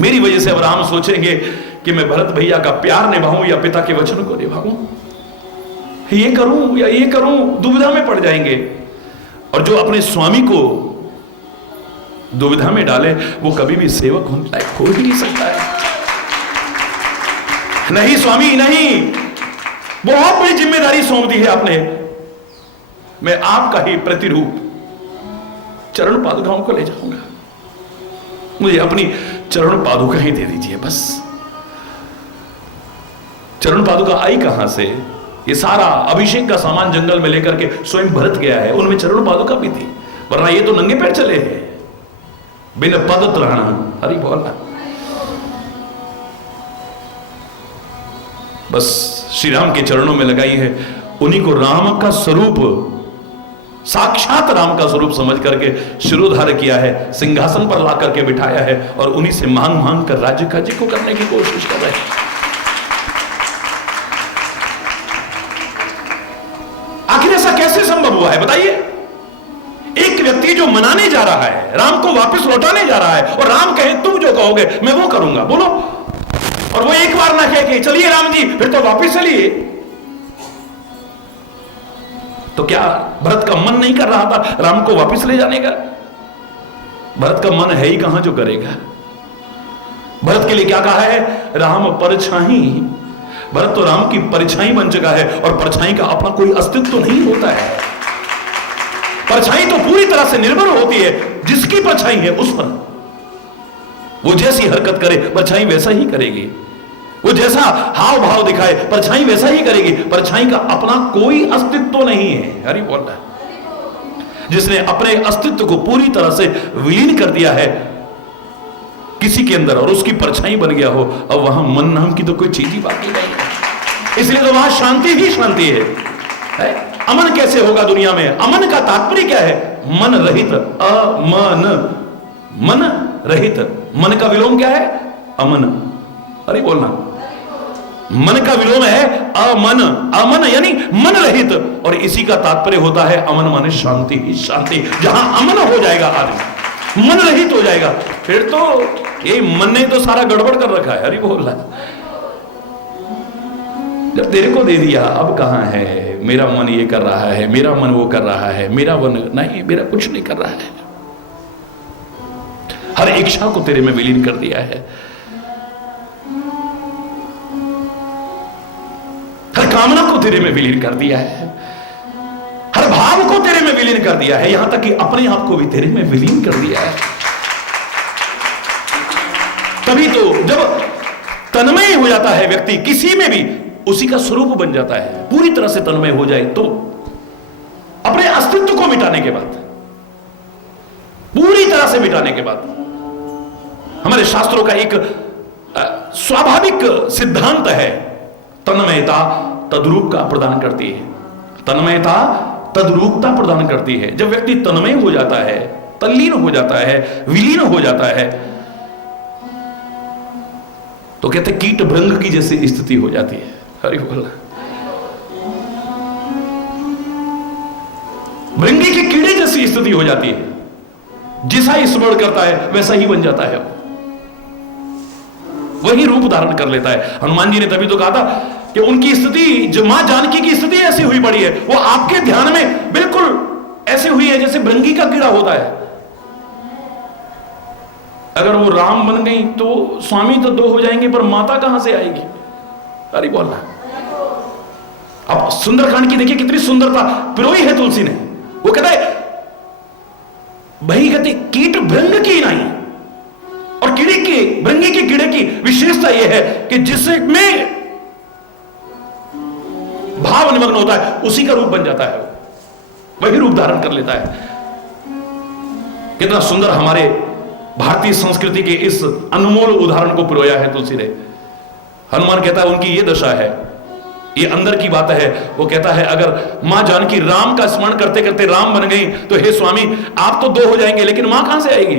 मेरी वजह से अब राम सोचेंगे कि मैं भरत भैया का प्यार निभाऊं या पिता के वचन को निभाऊं, ये करूं या ये करूं, दुविधा में पड़ जाएंगे। और जो अपने स्वामी को दुविधा में डाले वो कभी भी सेवक होने लायक हो ही नहीं सकता है। नहीं स्वामी नहीं, बहुत बड़ी जिम्मेदारी सौंप दी है आपने, मैं आपका ही प्रतिरूप चरण पादुकाओं को ले जाऊंगा, मुझे अपनी चरण पादुका ही दे दीजिए बस। चरण पादुका आई कहां से, ये सारा अभिषेक का सामान जंगल में लेकर के स्वयं भरत गया है, उनमें चरण पादुका भी थी, वरना ये तो नंगे पैर चले हैं बिन पद त्राण। हरि बोल, बस श्री राम के चरणों में लगाई है, उन्हीं को राम का स्वरूप, साक्षात राम का स्वरूप समझ करके शिरोधार्य किया है, सिंहासन पर ला करके बिठाया है, और उन्हीं से मांग मांग कर राज्य काज को करने की कोशिश कर रहे हैं। आखिर ऐसा कैसे संभव हुआ है बताइए। एक व्यक्ति जो मनाने जा रहा है, राम को वापस लौटाने जा रहा है, और राम कहे तुम जो कहोगे मैं वो करूंगा, बोलो, और वो एक बार ना कहे कि चलिए राम जी फिर तो वापस चलिए, तो क्या भरत का मन नहीं कर रहा था राम को वापस ले जाने का? भरत का मन है ही कहां जो करेगा। भरत के लिए क्या कहा है, राम परछाई। भरत तो राम की परछाई बन चुका है, और परछाई का अपना कोई अस्तित्व तो नहीं होता है। परछाई तो पूरी तरह से निर्भर होती है जिसकी परछाई है उस पर, वो जैसी हरकत करे परछाई वैसा ही करेगी। वो जैसा हाव भाव दिखाए परछाई वैसा ही करेगी। परछाई का अपना कोई अस्तित्व नहीं है। हरि बोल रहा है। जिसने अपने अस्तित्व को पूरी तरह से विलीन कर दिया है किसी के अंदर और उसकी परछाई बन गया हो, अब वहां मन नाम की तो कोई चीज ही बाकी नहीं है। इसलिए तो वहां शांति ही शांति है? अमन कैसे होगा दुनिया में? अमन का तात्पर्य क्या है? मन रहित, अमन, मन रहित। मन का विलोम क्या है? अमन। अरे बोलना, मन का विलोम है अमन। अमन यानी मन रहित, और इसी का तात्पर्य होता है अमन माने शांति ही शांति। जहां अमन हो जाएगा आदमी, मन रहित हो जाएगा, फिर तो ये मन ने तो सारा गड़बड़ कर रखा है। हरि बोल रहा। जब तेरे को दे दिया, अब कहां है मेरा मन ये कर रहा है, मेरा मन वो कर रहा है, मेरा मन नहीं, मेरा कुछ नहीं कर रहा है। हर इच्छा को तेरे में विलीन कर दिया है, हर कामना को तेरे में विलीन कर दिया है, हर भाव को तेरे में विलीन कर दिया है, यहां तक कि अपने आप को भी तेरे में विलीन कर दिया है। तभी तो जब तन्मय हो जाता है व्यक्ति किसी में भी, उसी का स्वरूप बन जाता है। पूरी तरह से तन्मय हो जाए तो अपने अस्तित्व को मिटाने के बाद, पूरी तरह से मिटाने के बाद, हमारे शास्त्रों का एक स्वाभाविक सिद्धांत है, तन्मयता तद्रूपता प्रदान करती है। तन्मयता तद्रूपता प्रदान करती है। जब व्यक्ति तन्मय हो जाता है, तल्लीन हो जाता है, विलीन हो जाता है, तो कहते कीट भृंग की जैसी स्थिति हो जाती है। हरि बोल। भृंगी के कीड़े जैसी स्थिति हो जाती है। जैसा स्मरण करता है वैसा ही बन जाता है, वही रूप धारण कर लेता है। हनुमान जी ने तभी तो कहा था कि उनकी स्थिति, जो मां जानकी की स्थिति ऐसी हुई पड़ी है, वो आपके ध्यान में बिल्कुल ऐसी हुई है जैसे भृंगी का कीड़ा होता है। अगर वो राम बन गई तो स्वामी तो दो हो जाएंगे, पर माता कहां से आएगी? अरे बोलना। अब सुंदरकांड की देखिए कितनी सुंदरता पिरोई है तुलसी ने। वो कहता है भाई, कहते कीट भृंग की नहीं, और कीड़े की, भृंगी के कीड़े की विशेषता यह है कि जिसमें भाव निमग्न होता है उसी का रूप बन जाता है, वही रूप धारण कर लेता है। कितना सुंदर हमारे भारतीय संस्कृति के इस अनमोल उदाहरण को पिरोया है तुलसी ने। हनुमान कहता है उनकी ये दशा है, ये अंदर की बात है। वो कहता है अगर मां जानकी राम का स्मरण करते करते राम बन गई तो हे स्वामी आप तो दो हो जाएंगे, लेकिन मां कहां से आएगी?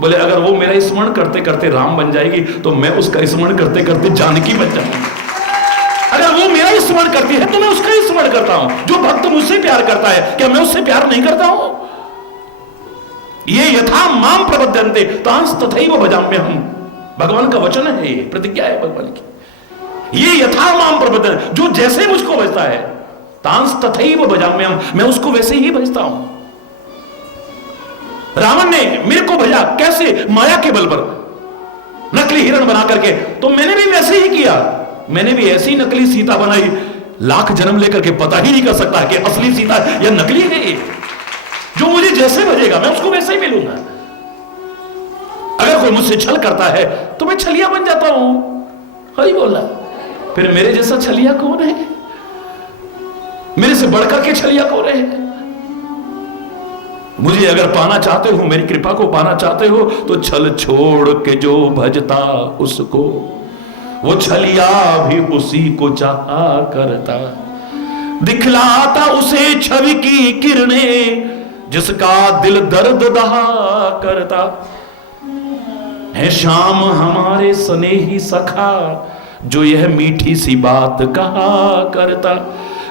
बोले अगर वो मेरा स्मरण करते करते राम बन जाएगी तो मैं उसका स्मरण करते करते जानकी बन जाऊंगी। अगर वो मेरा स्मरण करती है तो मैं उसका स्मरण करता हूं। जो भक्त मुझसे प्यार करता है, क्या मैं उससे प्यार नहीं करता हूं? ये यथा माम प्रबध्यन्ते तांस तथैव भजाम्यहम्। भगवान का वचन है, ये प्रतिज्ञा है भगवान की। ये यथा माम प्रबध्यन्, जो जैसे मुझको भजता है, तांस तथैव भजाम्यहम्, मैं उसको वैसे ही भजता हूं। रावण ने मेरे को भजा कैसे? माया के बल पर, नकली हिरण बना करके। तो मैंने भी वैसे ही किया, मैंने भी ऐसी नकली सीता बनाई। लाख जन्म लेकर के पता ही नहीं कर सकता कि असली सीता या नकली है। जो मुझे जैसे भजेगा मैं उसको वैसे ही मिलूंगा। अगर कोई मुझसे छल करता है तो मैं छलिया बन जाता हूं। हरी बोला। फिर मेरे जैसा छलिया कौन है? मेरे से बढ़कर के छलिया कौन है? मुझे अगर पाना चाहते हो, मेरी कृपा को पाना चाहते हो, तो छल छोड़ के जो भजता उसको, वो छलिया भी उसी को चाहा करता। दिखलाता उसे छवि की किरणें, जिसका दिल दर्द दहा करता है। श्याम हमारे स्नेही सखा, जो यह मीठी सी बात कहा करता।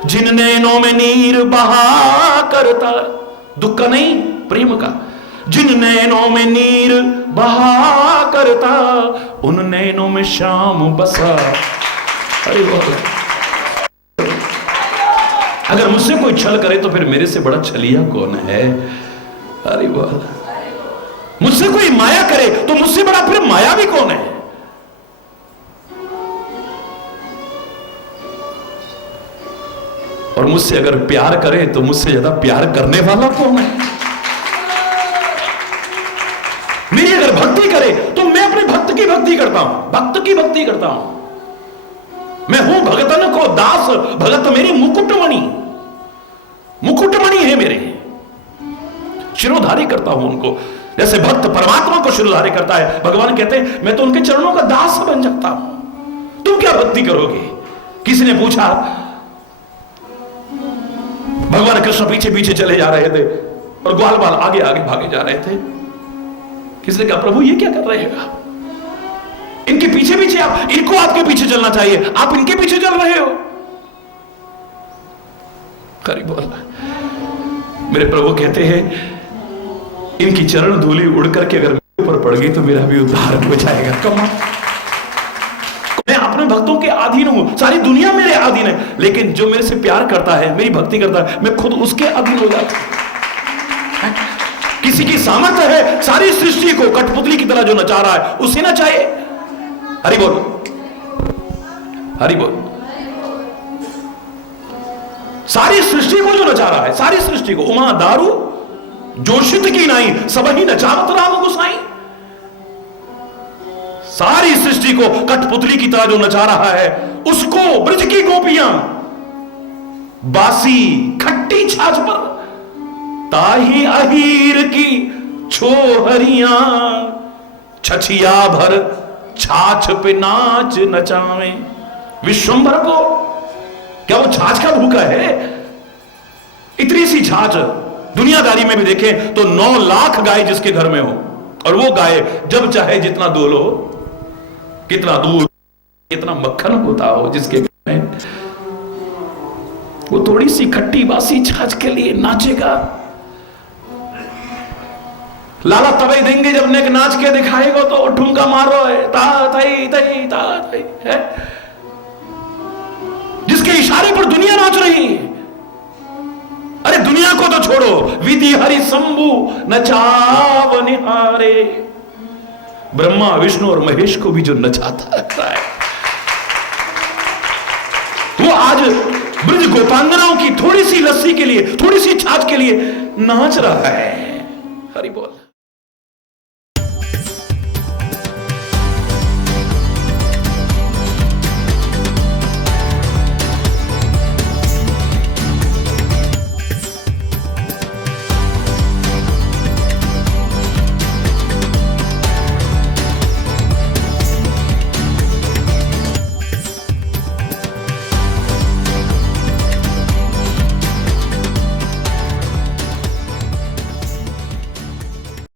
जिन नैनों में नीर बहा करता, दुख का नहीं प्रेम का। जिन नैनों में नीर बहा करता, उन नैनों में श्याम बसा। अरे अगर मुझसे कोई छल करे तो फिर मेरे से बड़ा छलिया कौन है? अरे वाह। मुझसे कोई माया करे तो मुझसे बड़ा फिर माया भी कौन है? और मुझसे अगर प्यार करे तो मुझसे ज्यादा प्यार करने वाला कौन है? मेरी अगर भक्ति करे तो मैं अपने भक्त की भक्ति करता हूं, भक्त की भक्ति करता हूं। दास भगत मेरी मुकुटमणि, मुकुटमणि है मेरे, शिरोधारी करता हूं उनको। जैसे भक्त परमात्मा को शिरोधारी करता है, भगवान कहते हैं मैं तो उनके चरणों का दास बन जाता हूं। तुम क्या भक्ति करोगे? किसी ने पूछा, भगवान कृष्ण पीछे पीछे चले जा रहे थे और ग्वाल बाल आगे आगे भागे जा रहे थे। किसी ने कहा प्रभु ये क्या कर रहे हैं? इनके पीछे पीछे आप, इनको आपके पीछे चलना चाहिए, आप इनके पीछे चल रहे हो। करी बोल, मेरे प्रभु कहते हैं इनकी चरण धूलि उड़ करके अगर मेरे ऊपर पड़ गई तो मेरा भी उद्धार हो जाएगा। कमा, मैं अपने भक्तों के अधीन हूं, सारी दुनिया मेरे अधीन है, लेकिन जो मेरे से प्यार करता है, मेरी भक्ति करता है, मैं खुद उसके अधीन हो जाता हूं। किसी की सामर्थ्य है सारी सृष्टि को कठपुतली की तरह जो नचा रहा है उसे नचाए। हरि बोल, हरि बोल। सारी सृष्टि को जो नचा रहा है, सारी सृष्टि को, उमा दारू जोशित की नाई सब ही नचावत राम गुसाई। सारी सृष्टि को कठपुतली की तरह जो नचा रहा है उसको ब्रज की गोपियां बासी खट्टी छाछ पर ताही अहीर की छोहरियां छछिया भर छाछ पे नाच नचावे। विश्वंभर को क्या वो छाछ का भूखा है? इतनी सी छाछ दुनियादारी में भी देखें तो 9 लाख गाय जिसके घर में हो, और वो गाय जब चाहे जितना दूध लो, कितना दूध, कितना मक्खन होता हो जिसके घर में, वो थोड़ी सी खट्टी बासी छाछ के लिए नाचेगा। लाला तबई देंगे जब नेक नाच के दिखाएगा तो ठुमका मारो है, ता तई तई ता तई है, जिसके इशारे पर दुनिया नाच रही है। अरे दुनिया को तो छोड़ो, विधि हरि शंभु नचाव निहारे, ब्रह्मा विष्णु और महेश को भी जो नचाता है, वो आज ब्रज गोपांगनाओं की थोड़ी सी लस्सी के लिए, थोड़ी सी छाछ के लिए नाच रहा है। हरि बोल।